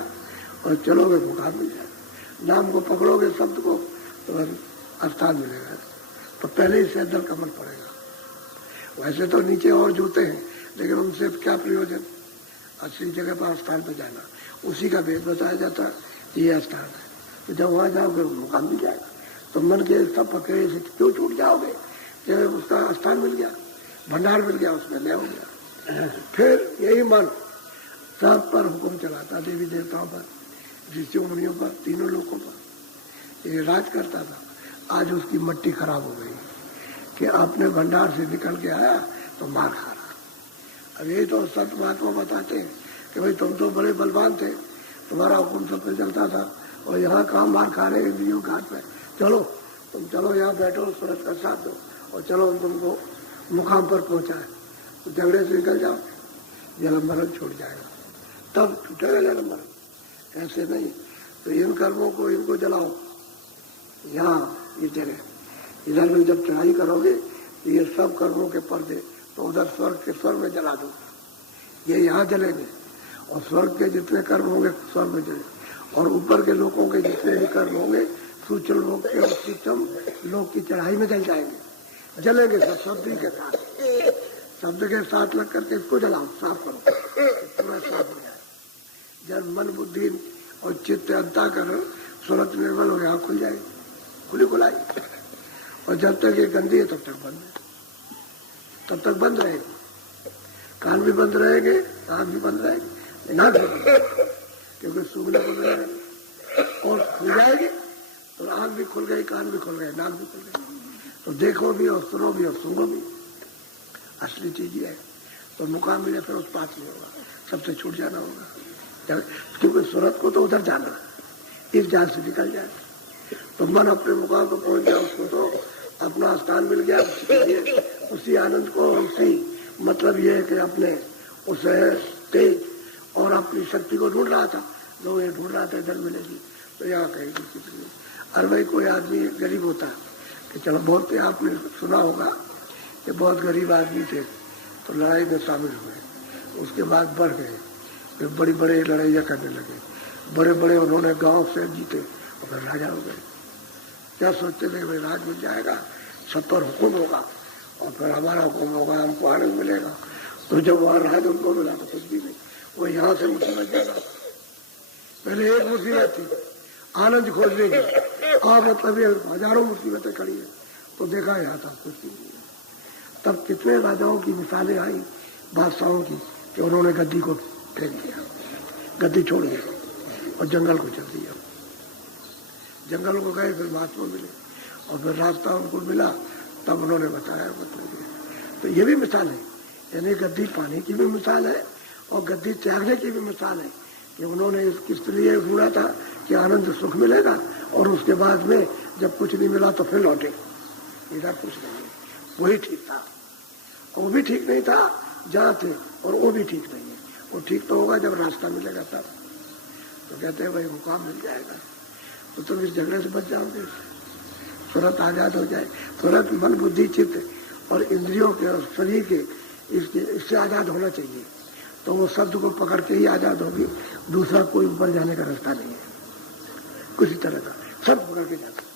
और चलोगे मुकाम मिल जाएगा, नाम को पकड़ोगे शब्द को तो स्थान मिलेगा। तो पहले ही से अंदर कमल पड़ेगा। वैसे तो नीचे और जूते हैं, लेकिन उनसे क्या प्रयोजन, असली जगह पर स्थान पर जाना, उसी का भेद बताया जाता है, ये स्थान है। तो जब वहां जाओगे मुकाम मिल जाएगा। तो मन के सब पकड़े से क्यों छूट जाओगे, जब उसका स्थान मिल गया, भंडार मिल गया, उसमें ले हो गया। फिर यही मन सब पर हुक्म चलाता, देवी देवताओं पर, ऋषियों मुनियों पर, तीनों लोगों पर ये राज करता था। आज उसकी मट्टी खराब हो गई कि अपने भंडार से निकल के आया तो मार खा रहा। अब यही तो संत महात्मा बताते हैं कि भाई तुम तो बड़े बलवान थे, तुम्हारा हुक्म सब पे चलता था, और यहाँ कहाँ मार खाने के लिए घाट पे, चलो तुम चलो यहाँ बैठो, सूरज का साथ दो और चलो हम तुमको मुकाम पर पहुंचाए। तो झगड़े से निकल जाओ, जन्म मरण छोड़ जाएगा, तब छूटेगा जन्म मरण, ऐसे नहीं। तो इन कर्मों को इनको जलाओ, यहाँ ये जगह, इधर में जब चढ़ाई करोगे तो ये सब कर्मों के पर्दे तो उधर स्वर्ग के स्वर्ग में जला दो, ये यहाँ जलेंगे, और स्वर्ग के जितने कर्म होंगे स्वर्ग में जले, और ऊपर के लोगों के जितने भी कर्म होंगे सूक्ष्म लोग के और सूक्ष्म लोग की चढ़ाई में जल जाएंगे, जलेंगे सब शब्द के साथ, शब्द के साथ लग करके इसको जलाओ, साफ करो, पूरा साफ हो जाए। जब मन बुद्धि और चित्त अंतःकरण सूरत निर्मल हो गया, खुल जाएगी, खुली खुलाई। और जब तक ये गंदी है तब तक बंद है, तब तक बंद रहेगी, कान भी बंद रहेंगे, आंख भी बंद रहेगी, नाक भी बंद रहेगी, क्योंकि सूंघने को मिलेगा। और खुल जाएगी तो आंख भी खुल गई, कान भी खुल गए, नाक भी खुल गई, तो देखो भी और सुनो भी और सूंघो भी, असली चीज ये है। तो मुकाम मिले फिर उस पास नहीं होगा, सबसे छूट जाना होगा, क्योंकि सूरत को तो उधर जाना, इस जाल से निकल जाए। तो मन अपने मुकाम पर पहुंच जाए, उसको तो अपना स्थान मिल गया, उसी आनंद को, उसी मतलब ये है कि अपने उस तेज और अपनी शक्ति को ढूंढ रहा था, लोग ये ढूंढ रहा था इधर मिलेगी तो यहाँ कहीं नहीं। और भाई कोई आदमी गरीब होता कि चलो, बहुत आपने सुना होगा कि बहुत गरीब आदमी थे तो लड़ाई में शामिल हुए, उसके बाद बढ़ गए, फिर बड़ी बड़े लड़ाइयाँ करने लगे, बड़े बड़े उन्होंने गांव से जीते और फिर राजा हो गए। क्या सोचते थे भाई राज मिल जाएगा, सब पर हुक्म होगा और फिर हमारा हुक्म होगा, हमको आनंद मिलेगा। तो जब वहाँ राज उनको मिला तो कुछ भी नहीं, वो यहाँ से मुसीबत जाना। पहले एक मुसीबत थी आनंद खोजने की, अब मतलब ये हजारों मुसीबतें खड़ी है, तो देखा यहाँ था कुछ भी नहीं। तब कितने राजाओं की मिसालें आई, बादशाहों की, कि उन्होंने गद्दी को फेंक दिया, गद्दी छोड़ दी, और जंगल को चल दिया। जंगल को गए, फिर महात्मा मिले और फिर रास्ता उनको मिला, तब उन्होंने बताया मतलब ये। तो ये भी मिसाल है, यानी गद्दी पाने की भी मिसाल है और गद्दी त्यागने की भी मिसाल है कि उन्होंने किस लिए ढूंढा था कि आनंद सुख मिलेगा और उसके बाद में जब कुछ नहीं मिला तो फिर लौटे, इधर कुछ नहीं। वही ठीक था, वो भी ठीक नहीं था जहाँ थे, और वो भी ठीक नहीं है। वो ठीक तो होगा जब रास्ता मिलेगा तब। तो कहते हैं भाई मुकाम मिल जाएगा तो तुम इस झगड़े से बच जाओगे, तुरंत आजाद हो जाए। तुरंत मन बुद्धि चित्त और इंद्रियों के और शरीर के इससे आजाद होना चाहिए, तो वो शब्द को पकड़ के ही आजाद होगी। दूसरा कोई ऊपर जाने का रास्ता नहीं है किसी तरह का, सब पकड़ के जाते।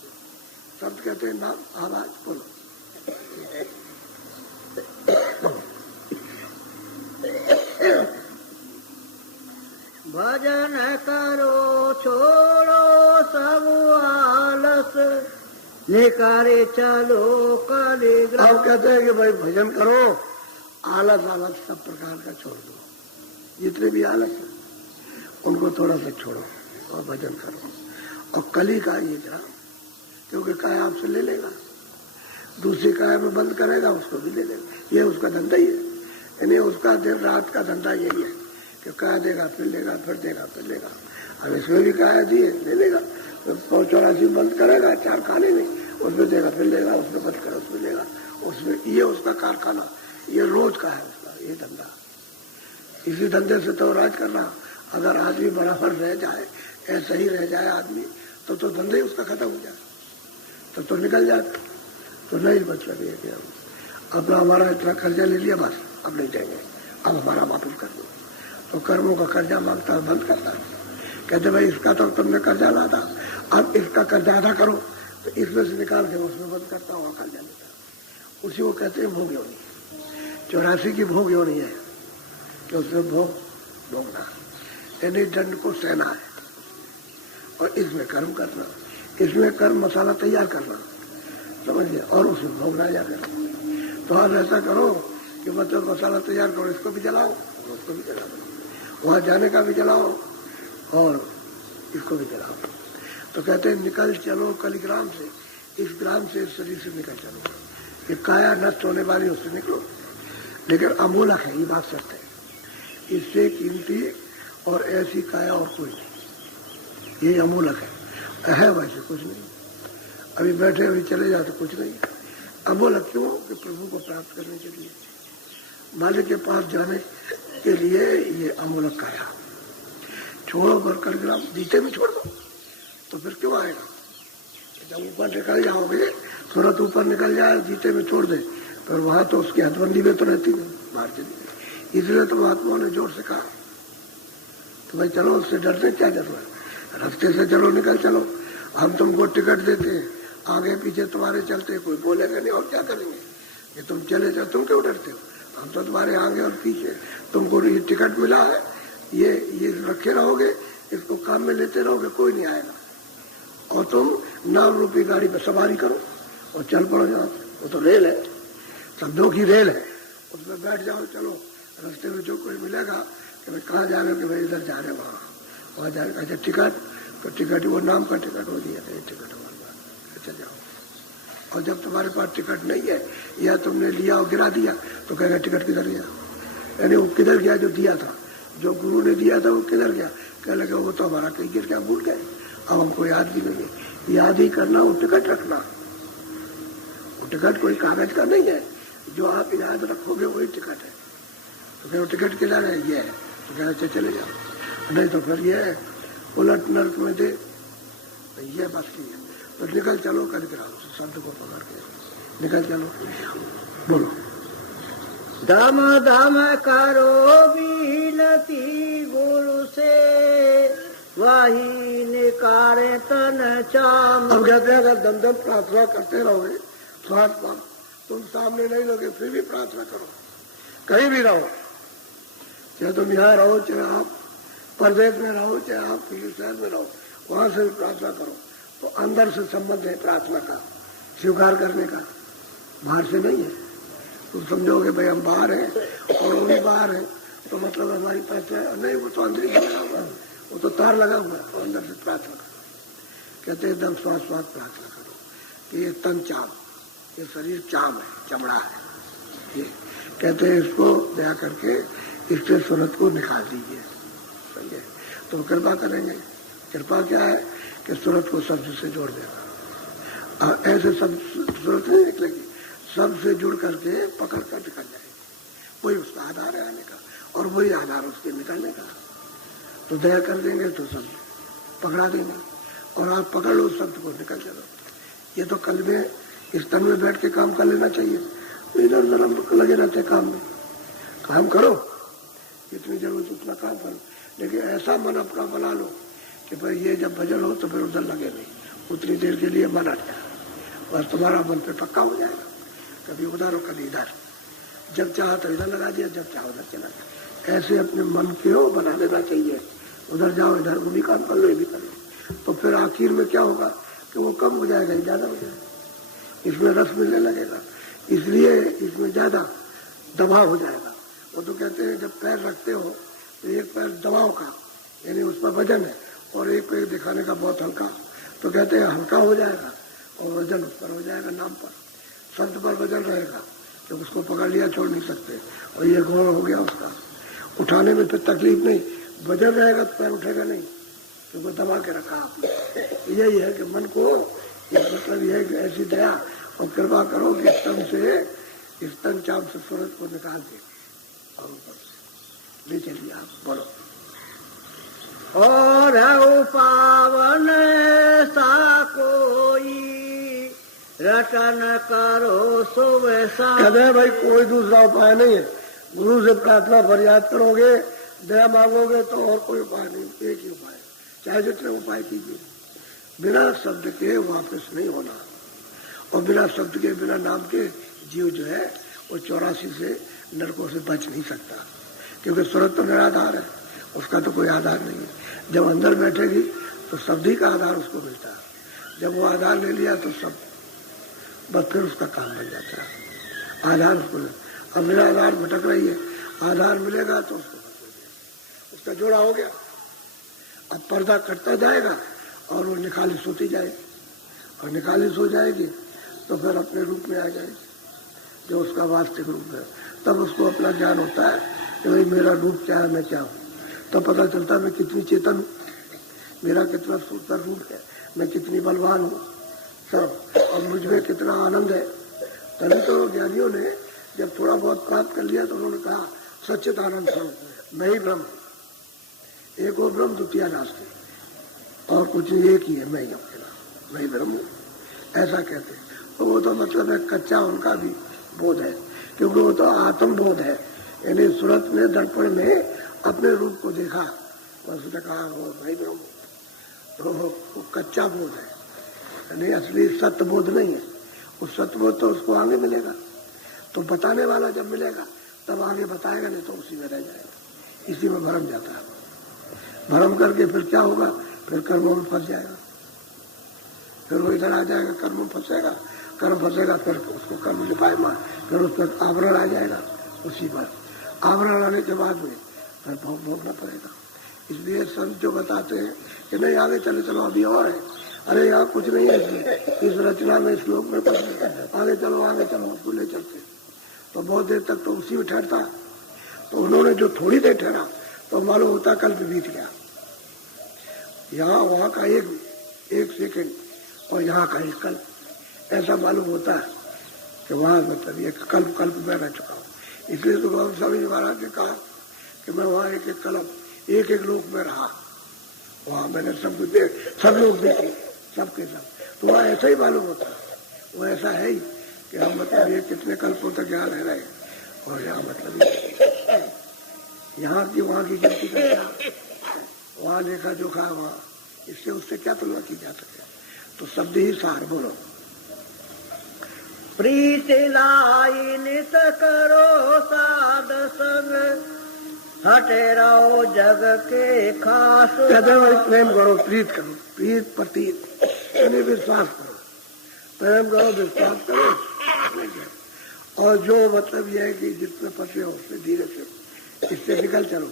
शब्द कहते हैं नाम, आवाज, बोलो। भजन करो छोड़ो सब आलस, निकारे चलो कलिग्राम। अब कहते हैं कि भाई भजन करो, आलस आलस सब प्रकार का छोड़ दो, जितने भी आलस है उनको थोड़ा सा छोड़ो और भजन करो। और कली का ये ग्राम, क्योंकि काय आपसे ले लेगा, दूसरी काय में बंद करेगा, उसको भी ले लेगा। ये उसका धंधा ही है, यानी उसका दिन रात का धंधा यही है कि काय देगा फिर लेगा, फिर देगा फिर लेगा। अब इसमें भी काय दिए ले लेगा, तो 184 बंद करेगा, 4 खाने में, उसमें देगा फिर लेगा, उसमें बंद करेगा उसमें लेगा, उसमें ये उसका कारखाना, ये रोज का है उसका ये धंधा। इसी धंधे से तो राज करना। अगर आदमी बराबर रह जाए, ऐसा ही रह जाए आदमी, तो धंधे ही उसका खत्म हो जाए, तो निकल जाए। तो नहीं बच लगे कि हम अपना हमारा इतना कर्जा ले लिया, बस अब नहीं देंगे, अब हमारा वापस कर दो। तो कर्मों का कर्जा मांगता है, बंद करता है। कहते भाई इसका तो तुमने कर्जा ला था, अब इसका कर्जा अदा करो, तो इसमें से निकाल के उसमें बंद करता और कर्जा लेता। उसी को कहते हैं भोग योनि। 84 की भोग योनि है कि उसमें भोगना, यानी दंड को सहना है। और इसमें कर्म करना, इसमें कर्म मसाला तैयार करना, समझिए, और उसमें भोगना जाकर। तो आप ऐसा करो कि मतलब मसाला तैयार करो, इसको भी जलाओ और उसको भी जलाओ, वहां जाने का भी जलाओ और इसको भी जलाओ। तो कहते हैं निकल चलो कलिग्राम से, इस ग्राम से, इस शरीर से निकल चलो। ये काया नष्ट होने वाली, उससे निकलो। लेकिन अमूलक है, ये बात सत्य है। इससे कीमती और ऐसी काया और कोई नहीं, ये अमूलक है वैसे कुछ नहीं। अभी बैठे हुए चले जाते कुछ नहीं। अमूलक क्यों? कि प्रभु को प्राप्त करने के लिए, मालिक के पास जाने के लिए ये अमूलक काया। छोड़ो पर कलिग्राम, जीते में छोड़ दो तो फिर क्यों आएगा? जब ऊपर निकल जाओगे, तुरंत ऊपर निकल जाए, जीते में छोड़ दे, पर वहां तो उसकी हथबंदी में तो रहती नहीं, बाहर चली। इसलिए तो महात्माओं ने जोर से कहा तो भाई चलो, उससे डरते क्या डरना, रास्ते से चलो, निकल चलो। हम तुमको टिकट देते हैं, आगे पीछे तुम्हारे चलते, कोई बोलेगा नहीं, और क्या करेंगे? ये तुम चले जाओ, तुम क्यों डरते हो? हम तो तुम्हारे आगे और पीछे, तुमको ये टिकट मिला है, ये रखे रहोगे, इसको काम में लेते रहोगे, कोई नहीं आएगा। और तुम नाम रूपी गाड़ी पर सवारी करो और चल पड़ो जहाँ। वो तो रेल है, शब्दों की रेल है, उसमें बैठ जाओ, चलो। रास्ते में जो कोई मिलेगा कि भाई कहाँ जा रहे हो, कि भाई इधर जा रहे हो, वहाँ जा रहे। अच्छा टिकट, तो टिकट वो नाम का टिकट हो दिया, टिकट हमारे चल जाओ। और जब तुम्हारे पास टिकट नहीं है या तुमने लिया और गिरा दिया, तो कहेगा टिकट किधर गया? यानी वो किधर गया जो दिया था, जो गुरु ने दिया था वो किधर गया? कह लगे वो तो हमारा कहीं गिर गया, भूल गए, अब हमको याद भी नहीं है। याद ही करना, वो टिकट रखना। वो टिकट कोई कागज का नहीं है, जो आप याद रखोगे वही टिकट है। तो क्या वो टिकट किधर है? ये है, तो क्या अच्छा चले जाओ, नहीं तो फिर ये उलट नर्क में दे, ये बात की है। तो निकल चलो कलिग्राम से, शब्द को पकड़ के निकल चलो। बोलो। धम धम करो बीनती गुरु से, वही निकारे तन चाम। अब कहते हैं अगर दम दम प्रार्थना करते रहोगे, श्वास पास तुम सामने नहीं लोगे, फिर भी प्रार्थना करो, कहीं भी रहो, चाहे तुम यहाँ रहो, चाहे आप प्रदेश में रहो, चाहे आप हिंदुस्तान में रहो, वहां से भी प्रार्थना करो। तो अंदर से संबंध है प्रार्थना का, स्वीकार करने का, बाहर से नहीं है। तुम समझोगे भाई हम बाहर हैं और वो भी बाहर है, तो मतलब हमारी पहचान नहीं, वो तो अंदर ही बैठा हुआ, वो तो तार लगा हुआ है, और अंदर से प्रार्थना करो। कहते हैं एकदम श्वास श्वास प्रार्थना करो कि ये तन चाम, ये शरीर चाम है, चमड़ा है, ये कहते हैं इसको दया करके इससे सूरत को निकाल दीजिए, समझे? तो कृपा करेंगे। कृपा क्या है कि सूरत को शब्द से जोड़ देगा। ऐसे सब सूरत नहीं निकलेगी, शब्द से जुड़ करके पकड़ कर निकल जाएगी। वही उसका आधार है आने का, और वही आधार उसके निकलने का। तो दया कर देंगे तो शब्द पकड़ा देंगे, और आप पकड़ लो शब्द को, निकल जाओ। ये तो कल में इस तन में बैठ के काम कर लेना चाहिए। तो इधर उधर लगे रहते काम में, काम करो जितनी जरूरत उतना काम करो, लेकिन ऐसा मन अपना बना लो कि भाई ये जब भजन हो तो फिर उधर लगे नहीं, उतनी देर के लिए मन हट जाए, बस तुम्हारा मन पे पक्का हो जाएगा। कभी उधर और कभी इधर, जब चाहा तो इधर लगा दिया, जब चाहो उधर चला गया। ऐसे अपने मन को बना देना चाहिए। उधर जाओ इधर वो भी काम कर लो, ये भी कर लो, तो फिर आखिर में क्या होगा कि वो कम हो जाएगा, ज्यादा हो जाएगा, इसमें रस मिलने लगेगा, इसलिए इसमें ज्यादा दबाव हो जाएगा। वो तो कहते हैं जब पैर रखते हो तो एक पैर दबाव का, यानी उस पर वजन है, और एक पैर दिखाने का बहुत हल्का, तो कहते हैं हल्का हो जाएगा और वजन उस पर हो जाएगा, नाम पर, शब्द पर वजन रहेगा, तो उसको पकड़ लिया छोड़ नहीं सकते। और ये घोड़ हो गया उसका, उठाने में फिर तकलीफ नहीं, वजन रहेगा तो पैर उठेगा नहीं, तो दबा के रखा आपने। यही है कि मन को, मतलब यह है कि ऐसी दया और कृपा करो कि तन से, इस तन चाप से सूरत को निकाल के और ऊपर से ले चलिए। आप बोलो। और पावन सा कोई रटन करो सुवैसा। कहते हैं भाई कोई दूसरा उपाय नहीं है, गुरु से प्रार्थना फरियाद करोगे, दया मांगोगे तो और कोई उपाय नहीं, एक ही उपाय, चाहे जितने उपाय कीजिए, बिना शब्द के वापस नहीं होना, और बिना शब्द के, बिना नाम के जीव जो है वो 84 से नरकों से बच नहीं सकता, क्योंकि सूरत तो निराधार है, उसका तो कोई आधार नहीं है। जब अंदर बैठेगी तो शब्द ही का आधार उसको मिलता है, जब वो आधार ले लिया तो सब बस फिर उसका काम बन जाता है, आधार उसको। अब मेरा आधार भटक रही है, आधार मिलेगा तो उसका जोड़ा हो गया। अब पर्दा कटता जाएगा और वो निकाली सोती जाएगी, और निकाली सो जाएगी तो फिर अपने रूप में आ जाएगी, जो उसका वास्तविक रूप है। तब उसको अपना ज्ञान होता है कि भाई मेरा रूप क्या है, मैं क्या हूँ। तब पता चलता है मैं कितनी चेतन हूँ, मेरा कितना सुंदर रूप है, मैं कितनी बलवान हूँ सब, और मुझ में कितना आनंद है। तभी तो ज्ञानियों ने जब थोड़ा बहुत प्राप्त कर लिया तो उन्होंने कहा सच्चित आनंद स्वरूप, मैं ही ब्रह्म, एक और ब्रह्म द्वितीय नास्ति, और कुछ एक ही है, मैं ही अकेला, मैं ही ब्रह्म हूँ, ऐसा कहते हैं। तो वो तो मतलब है कच्चा उनका भी बोध है, क्योंकि वो तो आत्मबोध है, यानी सूरत में दर्पण में अपने रूप को देखा, बस उसने कहा वो भाई ब्रह्म, तो वो कच्चा बोध है, यानी असली सत्य बोध नहीं है। उस सत्य बोध तो उसको आगे मिलेगा, तो बताने वाला जब मिलेगा तब आगे बताएगा, नहीं तो उसी में रह जाएगा, इसी में भरम जाता है। भरम करके फिर क्या होगा, फिर कर्मों में फंस जाएगा, फिर वो इधर आ जाएगा, कर्म में फंसेगा, कर्म फंसेगा, फिर उसको कर्म निपाएगा, फिर उस पर आवरण आ जाएगा, उसी पर आवरण आने के बाद में फिर भोगना पड़ेगा। इसलिए संत जो बताते हैं कि नहीं आगे चले, चलो अभी और है, अरे यहाँ कुछ नहीं है, इस रचना में, श्लोक में कुछ नहीं, आगे चलो उसको ले चलते, तो बहुत देर तक तो उसी में ठहरता। तो उन्होंने जो थोड़ी देर ठहरा तो मालूम होता कल भी बीत गया, यहाँ वहाँ का एक सेकंड और यहाँ का एक कल्प, ऐसा मालूम होता है कि वहाँ मतलब एक कल्प में रह चुका हूँ। इसलिए तो गौतम स्वामी जी महाराज ने कहा कि मैं वहाँ एक कल्प, एक लोक में रहा, वहाँ मैंने सब लोग देखे, सबके सब, तो वहाँ ऐसा ही मालूम होता है, वो ऐसा है ही कि हम मतलब ये कितने कल्पों तक यहाँ रह रहे, और यहाँ मतलब यहाँ की वहाँ की गिनती का क्या, वहाँ लेखा जोखा है वहाँ, इससे उससे क्या तुलना की जा सके। तो शब्द ही सार, बोलो। प्रीति लाई नित करो साध संग, हटे रहो जग के खास। कहते हैं भाई प्रेम करो, प्रीत करो, प्रीत प्रतीत यानी विश्वास करो, प्रेम करो, विश्वास करो, और जो मतलब यह है कि जिसमें फंसे हो उससे धीरे से इससे निकल चलो,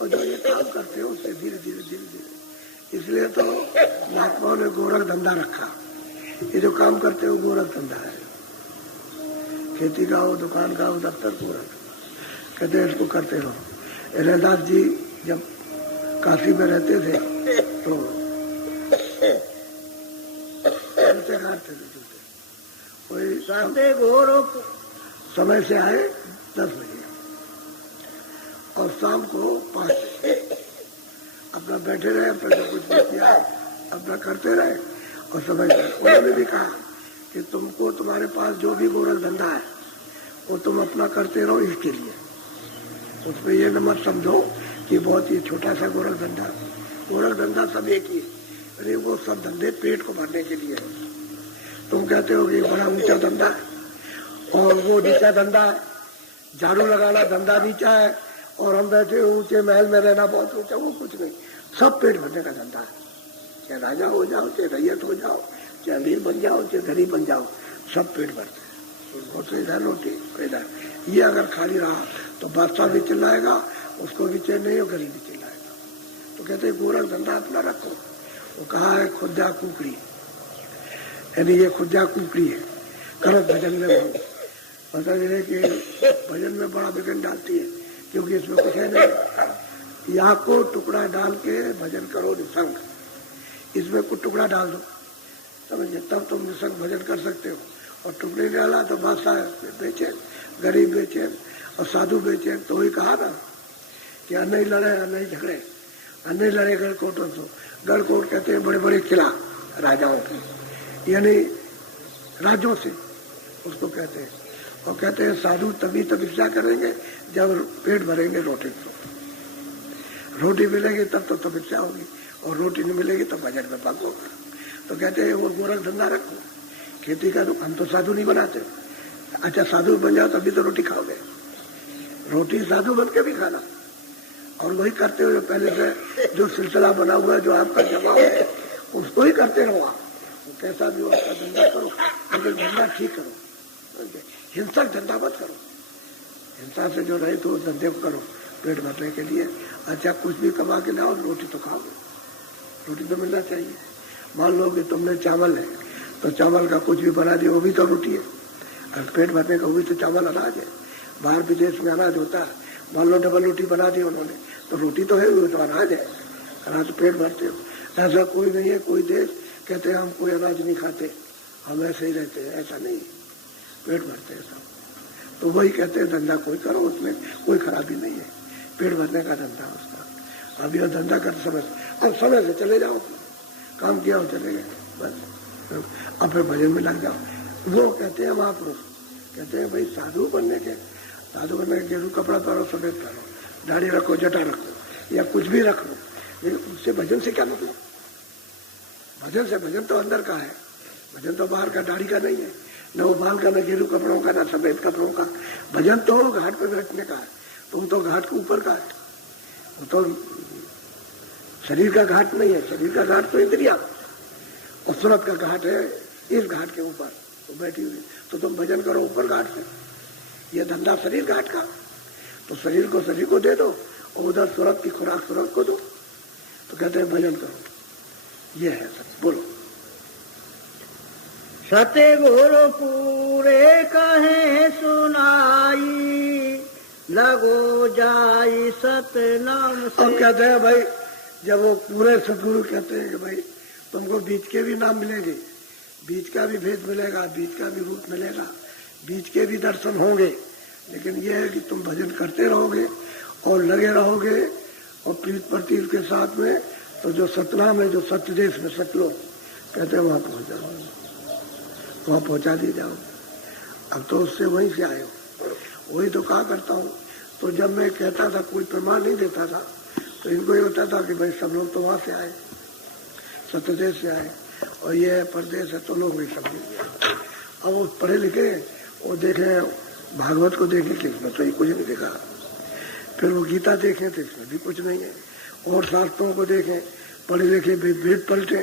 और जो ये काम करते हो उससे धीरे धीरे धीरे धीरे, इसलिए तो महात्माओं ने गोरख धंधा रखा। ये जो काम करते हो गोरख धंधा है, खेती का हो, दुकान का हो, दफ्तर गोरख, कहते हैं इसको करते रहो। रैदास जी जब काशी में रहते थे तो काटते थे जूते, वही समय से आए 10 बजे और शाम को 5 बजे अपना बैठे रहे, अपना जो कुछ भी किया अपना करते रहे और समय से। उन्होंने भी कहा कि तुमको तुम्हारे पास जो भी गोरख धंधा है वो तुम अपना करते रहो इसके लिए, उसमें ये न मत समझो कि बहुत ही छोटा सा गोरख धंधा सब एक ही है। अरे वो सब धंधे पेट को भरने के लिए है। तुम कहते हो कि बड़ा ऊंचा धंधा है और वो नीचा धंधा है, झाड़ू लगाना धंधा नीचा है और हम बैठे ऊंचे महल में रहना बहुत ऊंचा, वो कुछ नहीं, सब पेट भरने का धंधा है। चाहे राजा हो जाओ, चाहे रैयत हो जाओ, चाहे अमीर बन जाओ, चाहे गरीब बन जाओ, सब पेट भरते हैं। तो इधर रोटी इधर, ये अगर खाली रहा तो बादशाह भी चिल्लाएगा, उसको भी चैन नहीं और गरीब भी चिल्लाएगा। तो कहते गोरख धंधा अपना रखो। वो कहा है खुदा कुकड़ी, यानी ये खुदा कुकड़ी है, करो भजन में भाव। पता चले कि भजन में बड़ा विघ्न डालती है, क्योंकि इसमें कुछ है नहीं। यहाँ को टुकड़ा डाल के भजन करो निसंग, इसमें कुछ टुकड़ा डाल दो, समझे, तब तुम निसंग भजन कर सकते हो। और टुकड़े डाला तो बादशाह बेचैन, गरीब बेचैन और साधु बेचैन। तो वही कहा ना कि अन्य लड़े अन्य झगड़े, अन्य लड़े गढ़कोटों से। गढ़कोट कहते हैं बड़े बड़े किला राजाओं के, यानी राज्यों से उसको कहते हैं। और कहते हैं साधु तभी तपस्या करेंगे जब पेट भरेंगे रोटी से। रोटी मिलेगी तब तो तपस्या होगी, और रोटी नहीं मिलेगी तो भजन में भंग होगा। तो कहते हैं वो गोरख धंधा रखो, खेती करो। हम तो साधु नहीं बनाते। अच्छा साधु बन जाओ तभी तो रोटी खाओगे, रोटी साधु बन के भी खाना। और वही करते हुए पहले से जो सिलसिला बना हुआ है, जो आपका जमाव है, उसको ही करते रहो। आप कैसा भी हो आपका धंधा करो, लेकिन धंधा ठीक करो, हिंसक धंधा मत करो। हिंसा से जो रहे तो धंधे को करो पेट भरने के लिए। अच्छा कुछ भी कमा के लाओ, रोटी तो खाओगे, रोटी तो मिलना चाहिए। मान लो कि तुमने चावल है तो चावल का कुछ भी बना दिया, वो भी तो रोटी है। और पेट भरने का वो भी तो चावल अनाज है। बाहर विदेश में अनाज होता है, मान लो डबल रोटी बना दी उन्होंने, तो रोटी तो है, वो तो अनाज है, अनाज तो पेट भरते हो। ऐसा कोई नहीं है, कोई देश कहते हैं हम कोई अनाज नहीं खाते, हम ऐसे ही रहते हैं, ऐसा नहीं, पेट भरते हैं सब। तो वही कहते हैं धंधा कोई करो, उसमें कोई खराबी नहीं है, पेट भरने का धंधा उसका। अब यह धंधा करते समय, अब समय से चले जाओ, काम किया और चले गए बस, अब फिर भजन में लग जाओ। वो कहते हैं महापुरुष, कहते हैं भाई साधु बनने के गेरू कपड़ा पहनो, सफेद पहनो, दाढ़ी रखो, जटा रखो या कुछ भी रख लो, लेकिन उससे भजन से क्या मतलब? भजन से, भजन तो अंदर का है, भजन तो बाहर का दाढ़ी का नहीं है, न वो बाल का, न गेरू कपड़ों का, न सफेद कपड़ों का। भजन तो घाट पे बैठने का है, तो वो तो घाट के ऊपर का है, वो तो शरीर का घाट नहीं है। शरीर का घाट तो इंद्रिया और सूरत का घाट है, इस घाट के ऊपर तो बैठी हुई। तो तुम भजन करो ऊपर घाट से। ये धंधा शरीर घाट का, तो शरीर को दे दो और उधर सूरत की खुराक सूरत को दो। तो कहते हैं भजन करो, ये है सच। बोलो सत्य गुरु पूरे कहे सुनाई, लगो जाई सतनाम से। अब कहते हैं भाई, जब वो पूरे सदगुरु कहते हैं कि भाई तुमको बीच के भी नाम मिलेंगे, बीच का भी भेद मिलेगा, बीच का भी रूप मिलेगा, बीच के भी दर्शन होंगे, लेकिन यह है कि तुम भजन करते रहोगे और लगे रहोगे और प्रीत प्रतीत के साथ में, तो जो सतनाम है, जो सत्य देश में सतलोक कहते हैं, वहां पहुंच जाओ, वहां पहुंचा दी जाओ। अब तो उससे वहीं से आए हो, वही तो कहा करता हूँ। तो जब मैं कहता था, कोई प्रमाण नहीं देता था, तो इनको ये होता था कि भाई सब लोग तो वहां से आए, सत्य देश से आए, और ये परदेश है तो लोग भी सब। अब वो पढ़े लिखे, वो देखे भागवत को देखे कि इसमें तो ये कुछ नहीं देखा, फिर वो गीता देखे तो इसमें भी कुछ नहीं है, और शास्त्रों को देखे, पढ़े लिखे वेद पलटे।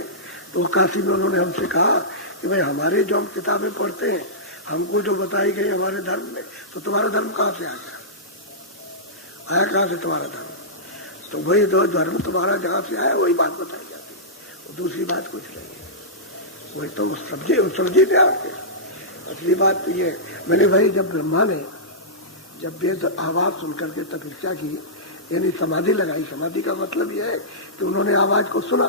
तो काशी में उन्होंने हमसे कहा कि भाई हमारे जो हम किताबें पढ़ते हैं, हमको जो बताई गई हमारे धर्म में, तो तुम्हारा धर्म कहाँ से आ गया, आया कहाँ से तुम्हारा धर्म? तो वही दो धर्म तुम्हारा जहाँ से आया वही बात बताई जाती है, दूसरी बात कुछ नहीं है। वही तो समझे क्या असली बात तो ये। मैंने भाई जब ब्रह्मा ने जब वेद आवाज सुनकर के तपस्या की, यानी समाधि लगाई, समाधि का मतलब यह है कि उन्होंने आवाज को सुना,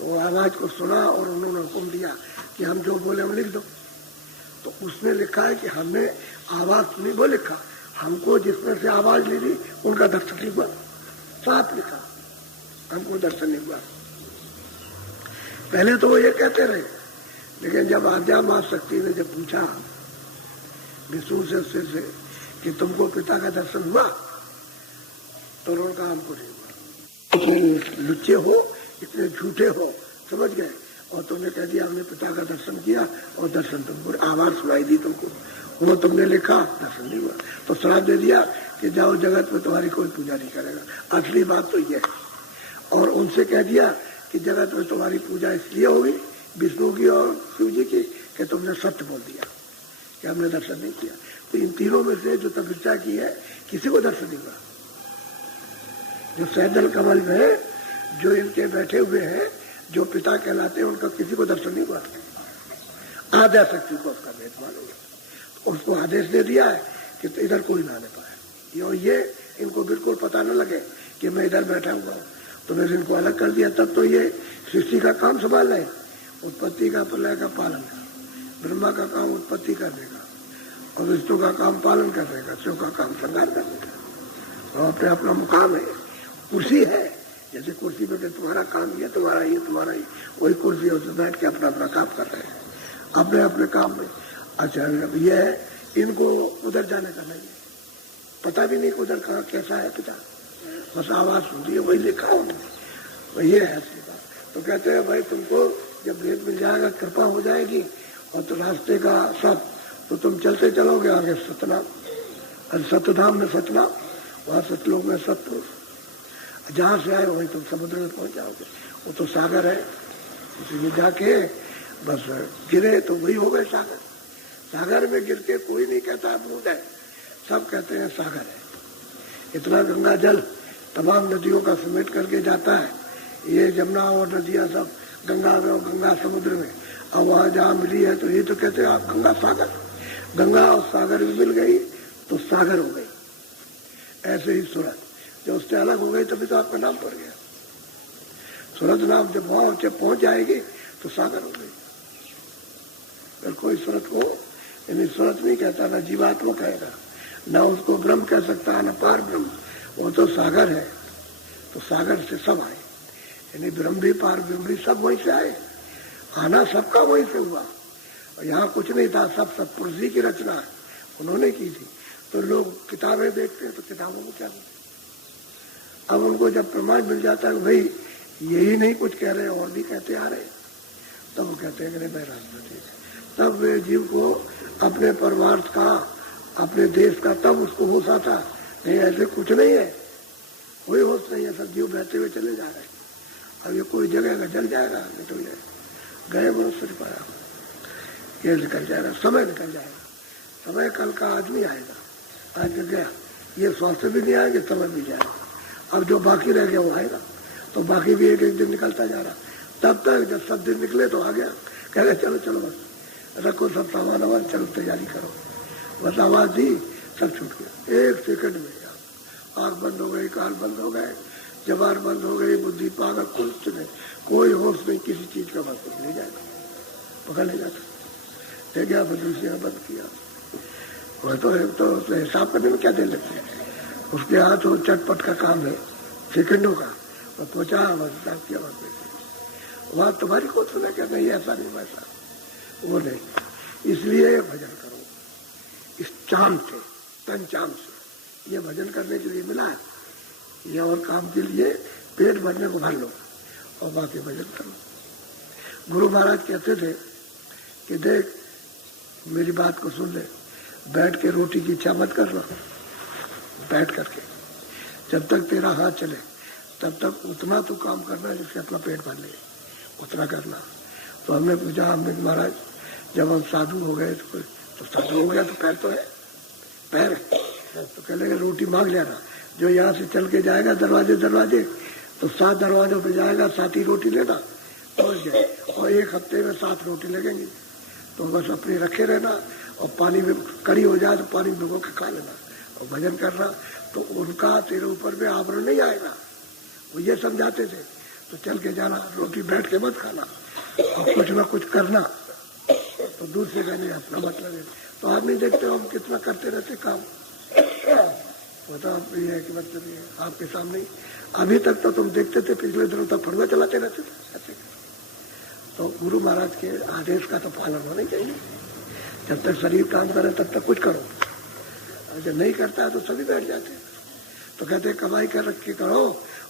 वो आवाज को सुना और उन्होंने हुक्म दिया कि हम जो बोले हम लिख दो। तो उसने लिखा है कि हमने आवाज सुनी वो लिखा, हमको जिसमें से आवाज ली थी उनका दर्शन नहीं हुआ, साफ लिखा, हमको दर्शन नहीं हुआ। पहले तो वो ये कहते रहे, लेकिन जब आद्या मां शक्ति ने जब पूछा विष्णु से कि तुमको पिता का दर्शन हुआ, तो उन्होंने कहा हमको नहीं हुआ। इतने लुच्चे हो, इतने झूठे हो, समझ गए, और तुमने कह दिया हमने पिता का दर्शन किया और दर्शन तुमको, आवाज सुनाई दी तुमको, वो तुमने लिखा, दर्शन नहीं हुआ, तो श्राप दे दिया कि जाओ जगत में तुम्हारी कोई पूजा नहीं करेगा। असली बात तो ये है। और उनसे कह दिया कि जगत में तुम्हारी पूजा इसलिए होगी विष्णु की और शिव जी की कि तुमने सत्य बोल दिया कि हमने दर्शन नहीं किया। तो इन तीनों में से जो तपस्या की है किसी को दर्शन नहीं हुआ। जो सैदल कमल में जो इनके बैठे हुए हैं, जो पिता कहलाते हैं, उनका किसी को दर्शन नहीं हुआ। आद्या शक्ति को उसका भेद मालूम, तो उसको आदेश दे दिया है कि तो इधर कोई ना आने पाए, ये इनको बिल्कुल पता न लगे कि मैं इधर बैठा हुआ हूँ। तो मैंने इनको अलग कर दिया, तब तो ये सृष्टि का काम संभाल रहे, उत्पत्ति का प्रलय का पालन का, ब्रह्मा का काम उत्पत्ति करने का और विष्णु का काम पालन करने का, शिव का काम संहार करने का। और अपने अपना मुकाम है, कुर्सी है, जैसे कुर्सी पे कि तुम्हारा काम ये तुम्हारा ही तुम्हारा ही, वही कुर्सी है, बैठ के अपना अपना काम कर रहे हैं अपने अपने काम में। अच्छा ये है, इनको उधर जाने का नहीं, पता भी नहीं उधर कहाँ कैसा है पिता, बस आवाज सुन रही है, वही लिखा उन्होंने, ये है असली बात। तो कहते हैं भाई तुमको जब वेद मिल जाएगा, कृपा हो जाएगी और तो रास्ते का सब, तो तुम चलते चलोगे आगे सतनाम, सतधाम में सतनाम, वहां सतलोक में सतपुरुष, जहां से आए वही तुम समुद्र में पहुंच जाओगे, वो तो सागर है, उसमें जाके बस गिरे तो वही हो गए सागर। सागर में गिर के कोई नहीं कहता बूंद है, सब कहते हैं सागर है। इतना गंगा जल तमाम नदियों का समेट करके जाता है, ये जमुना और नदियां सब गंगा में और गंगा समुद्र में, और वहां जहाँ मिली है तो ये तो कहते हैं आप गंगा सागर, गंगा और सागर में मिल गई तो सागर हो गई। ऐसे ही सूरत जब उससे अलग हो गई तभी तो आपका नाम पड़ गया। सूरत नाम जब वहां पहुंच जाएगी तो सागर हो गई। अगर कोई सूरत को यानी सूरत नहीं कहता, ना जीवात्मा कहेगा, ना उसको ब्रह्म कह सकता, ना पार ब्रह्म, वो तो सागर है। तो सागर से सब आए, यानी ब्रह्म भी पार ब्रह्म भी सब वहीं से आए, आना सबका वहीं से हुआ। और यहाँ कुछ नहीं था, सब सतपुरुष जी की रचना उन्होंने की थी। तो लोग किताबें देखते हैं तो किताबों में क्या देखते, अब उनको जब प्रमाण मिल जाता है भाई यही नहीं कुछ कह रहे और भी कहते आ रहे, तब वो कहते हैं कि नहीं मैं रास्ता ठीक है। तब वे जीव को अपने परमार्थ का, अपने देश का, तब उसको होश आता, नहीं ऐसे कुछ नहीं है, कोई होश नहीं है, सब जीव बहते हुए चले जा रहे हैं। अब ये कोई जगह जल जाएगा, निकल जाएगा, गए मनुष्य पाया, ये निकल जाएगा, समय निकल जाएगा, समय कल का आदमी आएगा, आज गया, ये स्वास्थ्य भी नहीं आएंगे, समय भी जाएगा। अब जो बाकी रह गया वो आएगा, तो बाकी भी एक एक दिन निकलता जा रहा। तब तक जब सब दिन निकले तो आ गया, कह रहे चलो चलो बस रखो सब सामान वामान, चलो तैयारी करो, बस आवाज दी सब छूट गया, एक सेकंड में आंख बंद हो गई, कान बंद हो गए, जबान बंद हो गई, बुद्धि पागल, कुछ नहीं, कोई होश नहीं किसी चीज का, बस ले जाएगा, पकड़ ले जाता, ले गया दूसरी बंद किया। वह तो हिसाब करने में क्या देर लगती है, उसके हाथ वो चटपट का काम है, सेकंडों का, और पहुंचा बस हिसाब किया, बस वहां तुम्हारी को सुना क्या नहीं, ऐसा नहीं वैसा, वो नहीं। इसलिए भजन करो इस चाम से, तन चाम से, ये भजन करने के लिए मिला है, ये और काम के लिए पेट भरने को भर लो और बाकी भजन करो। गुरु महाराज कहते थे कि देख मेरी बात को सुन ले, बैठ के रोटी की इच्छा मत कर लो, बैठ करके जब तक तेरा हाथ चले तब तक उतना तो काम करना है जिससे अपना पेट भर ले, उतना करना। तो हमने पूछा, हमने महाराज जब हम साधु हो गए तो साधु हो गया तो पैर तो है, पैर है, तो कह लेंगे रोटी मांग लेना, जो यहाँ से चल के जाएगा दरवाजे दरवाजे, तो 7 दरवाजों पे जाएगा, 7 ही रोटी लेना पहुँच जाए, और 1 हफ्ते में 7 रोटी लगेंगी। तो बस अपने रखे रहना, और पानी में कड़ी हो जाए तो पानी में भिगो के खा लेना और भजन करना, तो उनका तेरे ऊपर में आवरण नहीं आएगा। वो ये समझाते थे। तो चल के जाना, रोटी बैठ के मत खाना, और कुछ ना कुछ करना। तो दूसरे का नहीं, अपना मतलब है। तो आप नहीं देखते हो हम कितना करते रहते काम, वो तो आप ये है कि मतलब ये आपके सामने। अभी तक तो तुम देखते थे, पिछले दिनों तक फड़ुआ चलाते रहते थे ऐसे। तो गुरु महाराज के आदेश का तो पालन होना चाहिए। जब तक शरीर काम करे तब तक कुछ करो, और जब नहीं करता है तो सभी बैठ जाते हैं। तो कहते कमाई कर रख के करो,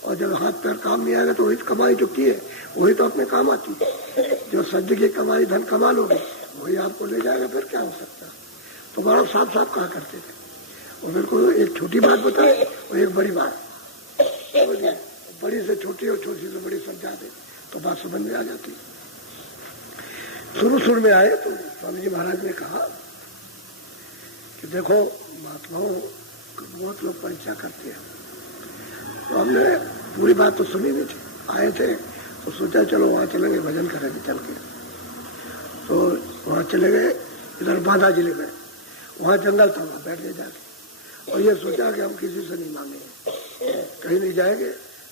और जब हाथ पैर काम नहीं आएगा तो वही कमाई जो की है वही तो अपने काम आती है। जो सज्ज की कमाई धन कमा लोगे वही आपको ले जाएगा, फिर क्या हो सकता है। तो बड़ा साफ साफ कहा करते थे। और मेरे को एक छोटी बात बताए और एक बड़ी बात, बड़ी से छोटी और छोटी से बड़ी समझा दे तो बात समझ में आ जाती। शुरू में आए तो स्वामी जी महाराज ने कहा कि देखो महात्माओं बहुत लोग परीक्षा करते हैं। तो हमने पूरी बात तो सुनी नहीं थी, आए थे तो सोचा चलो वहाँ चलेंगे, भजन करेंगे चल के। तो वहाँ चले गए, इधर बांदा जिले में, वहाँ जंगल था, वहाँ बैठ गए जाके। और ये सोचा कि हम किसी से नहीं मांगेंगे, कहीं नहीं जाएंगे,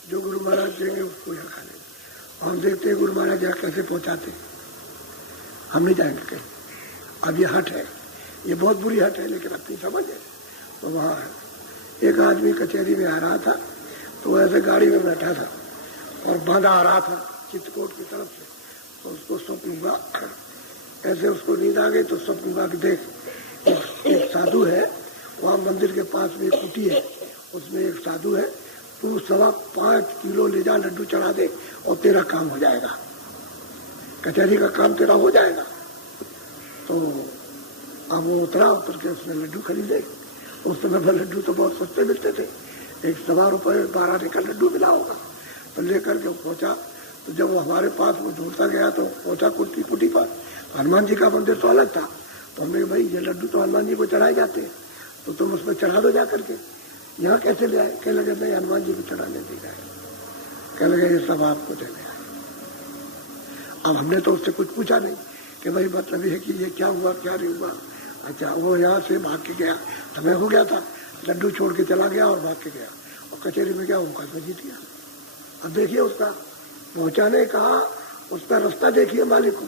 जो गुरु महाराज देंगे उसको यहाँ खा लेंगे। हम देखते हैं गुरु महाराज यहाँ कैसे पहुँचाते, हम नहीं जाएंगे कहीं। अब ये हट है, ये बहुत बुरी हट है, लेकिन अपनी समझ है। तो वहाँ एक आदमी कचहरी में आ रहा था, तो ऐसे गाड़ी में बैठा था और बांधा आ रहा था चित्रकूट की तरफ से। तो उसको स्वप्न, ऐसे उसको नींद आ गई तो स्वप्न कि देख एक साधु है, वहाँ मंदिर के पास में एक कुटी है, उसमें एक साधु है, तू 5.25 किलो ले जा, लड्डू चढ़ा दे और तेरा काम हो जाएगा, कचहरी का काम तेरा हो जाएगा। तो अब वो उतर के उसने लड्डू खरीदे। उस समय पर लड्डू तो बहुत सस्ते मिलते थे, 1.25 रुपये 12 आने का लड्डू मिला होगा। तो लेकर के पहुंचा, तो जब वो हमारे पास वो ढूंढता गया तो पहुंचा कुटी पर। हनुमान जी का मंदिर तो अलग था। तो हमने भाई ये लड्डू तो हनुमान जी को चढ़ाए जाते हैं, तो तुम उसमें चढ़ा दो जा करके, यहाँ कैसे ले आए? कह लगे नहीं, हनुमान जी को चढ़ाने दे गए। कह लगे ये सब आपको देने आए। अब हमने तो उससे कुछ पूछा नहीं कि भाई मतलब ये कि ये क्या हुआ क्या नहीं हुआ। अच्छा, वो यहाँ से भाग के गया, तो मैं हो गया था, लड्डू छोड़ के चला गया और भाग के गया, और कचहरी में गया, मुकदमा जीत गया। अब देखिए उसका पहुंचाने कहा, उसका रास्ता देखिए मालिक को।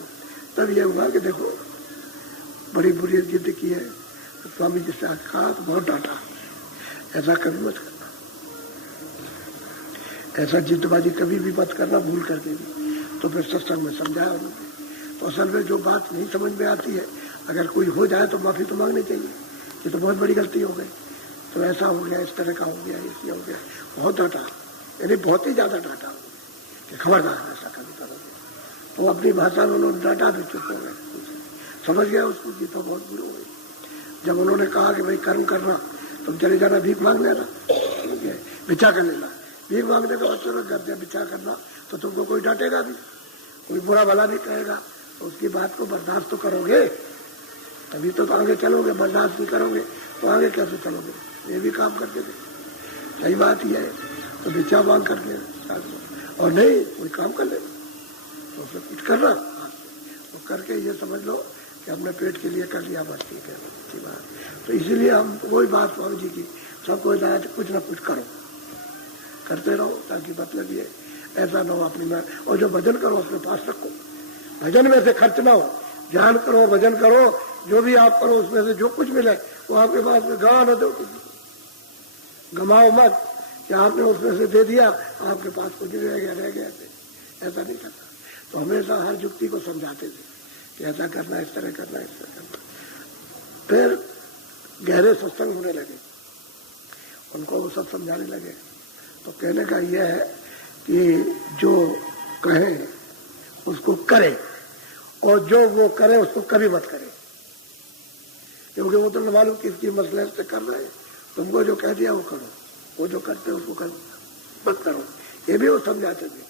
तब यह हुआ कि देखो बड़ी बुरी जिद की है। तो स्वामी जी से कहा तो बहुत डांटा, ऐसा कभी मत करना, ऐसा जिद्दबाजी कभी भी मत करना, भूल करके भी। तो फिर सत्संग में समझाया उन्होंने। तो असल में जो बात नहीं समझ में आती है, अगर कोई हो जाए तो माफी तो मांगनी चाहिए, ये तो बहुत बड़ी गलती हो गई, तो ऐसा हो गया, इस तरह का हो गया, इसलिए हो गया। बहुत डांटा, यानी बहुत ही ज्यादा डांटा कि खबरदार ऐसा कभी करोगे। तो अपनी भाषा में उन्होंने डांटा भी, चुप हो गए, समझ गया उसको कि तो बहुत बुरी हो गई। जब उन्होंने कहा कि भाई कर्म करना, तुम चले जाना भीख मांग लेना, भिक्षा कर लेना। भीख मांगने का मतलब कर दिया, भिक्षा करना तो तुमको कोई डांटेगा भी, कोई बुरा भला भी कहेगा, तो उसकी बात को बर्दाश्त तो करोगे, तभी तो आगे चलोगे। बर्दाश्त नहीं करोगे तो आगे कैसे चलोगे? ये भी काम करके दे, सही बात ही है। तो भिक्षा मांग करके और नहीं कोई काम कर ले, तो उसे कुछ करना, तो करके ये समझ लो कि अपने पेट के लिए कर लिया, बस ठीक है, अच्छी बात। तो इसीलिए हम वही बात स्वामी जी की, सबको कुछ ना कुछ करो, करते रहो, ताकि मतलब ये ऐसा ना हो अपनी में। और जो भजन करो अपने पास रखो, भजन में से खर्च ना हो, ध्यान करो, भजन करो, जो भी आप करो उसमें से जो कुछ मिले वो आपके पास में गवा न दो, गमाओ मत कि आपने उसमें से दे दिया, आपके पास कुछ रह गया, ऐसा नहीं करना। तो हमेशा हर युक्ति को समझाते थे कि ऐसा करना, इस तरह करना, इस तरह करना। फिर गहरे सत्संग होने लगे, उनको वो सब समझाने लगे। तो कहने का यह है कि जो कहे उसको करे, और जो वो करे उसको कभी मत करे, क्योंकि वो तो न मालूम किसकी मसलहत से कर रहे हैं। तुमको जो कह दिया वो करो, वो जो करते उसको मत करो। ये भी वो समझाते थे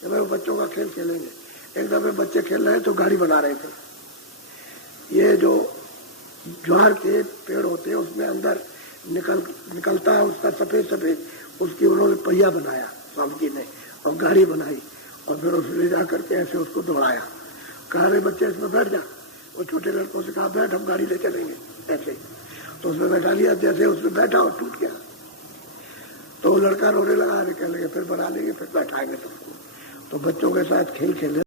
कि भाई वो बच्चों का खेल खेलेंगे। एक दफे बच्चे खेल रहे तो गाड़ी बना रहे थे। ये जो ज्वार के पेड़ होते हैं उसमें अंदर निकलता है उसका सफेद सफेद, उसकी उन्होंने पहिया बनाया स्वामी जी ने और गाड़ी बनाई और फिर उसने ले जा करके ऐसे उसको दौड़ाया। कहा रे बच्चे इसमें बैठ जा। वो छोटे लड़कों से कहा बैठ हम गाड़ी ले चलेंगे ऐसे, तो उसने बैठा लिया। जैसे उसमें बैठा और टूट गया तो वो लड़का रोने लगा, कहने लगे फिर बना लेंगे फिर बैठाएंगे तुमको। तो बच्चों के साथ खेल खेले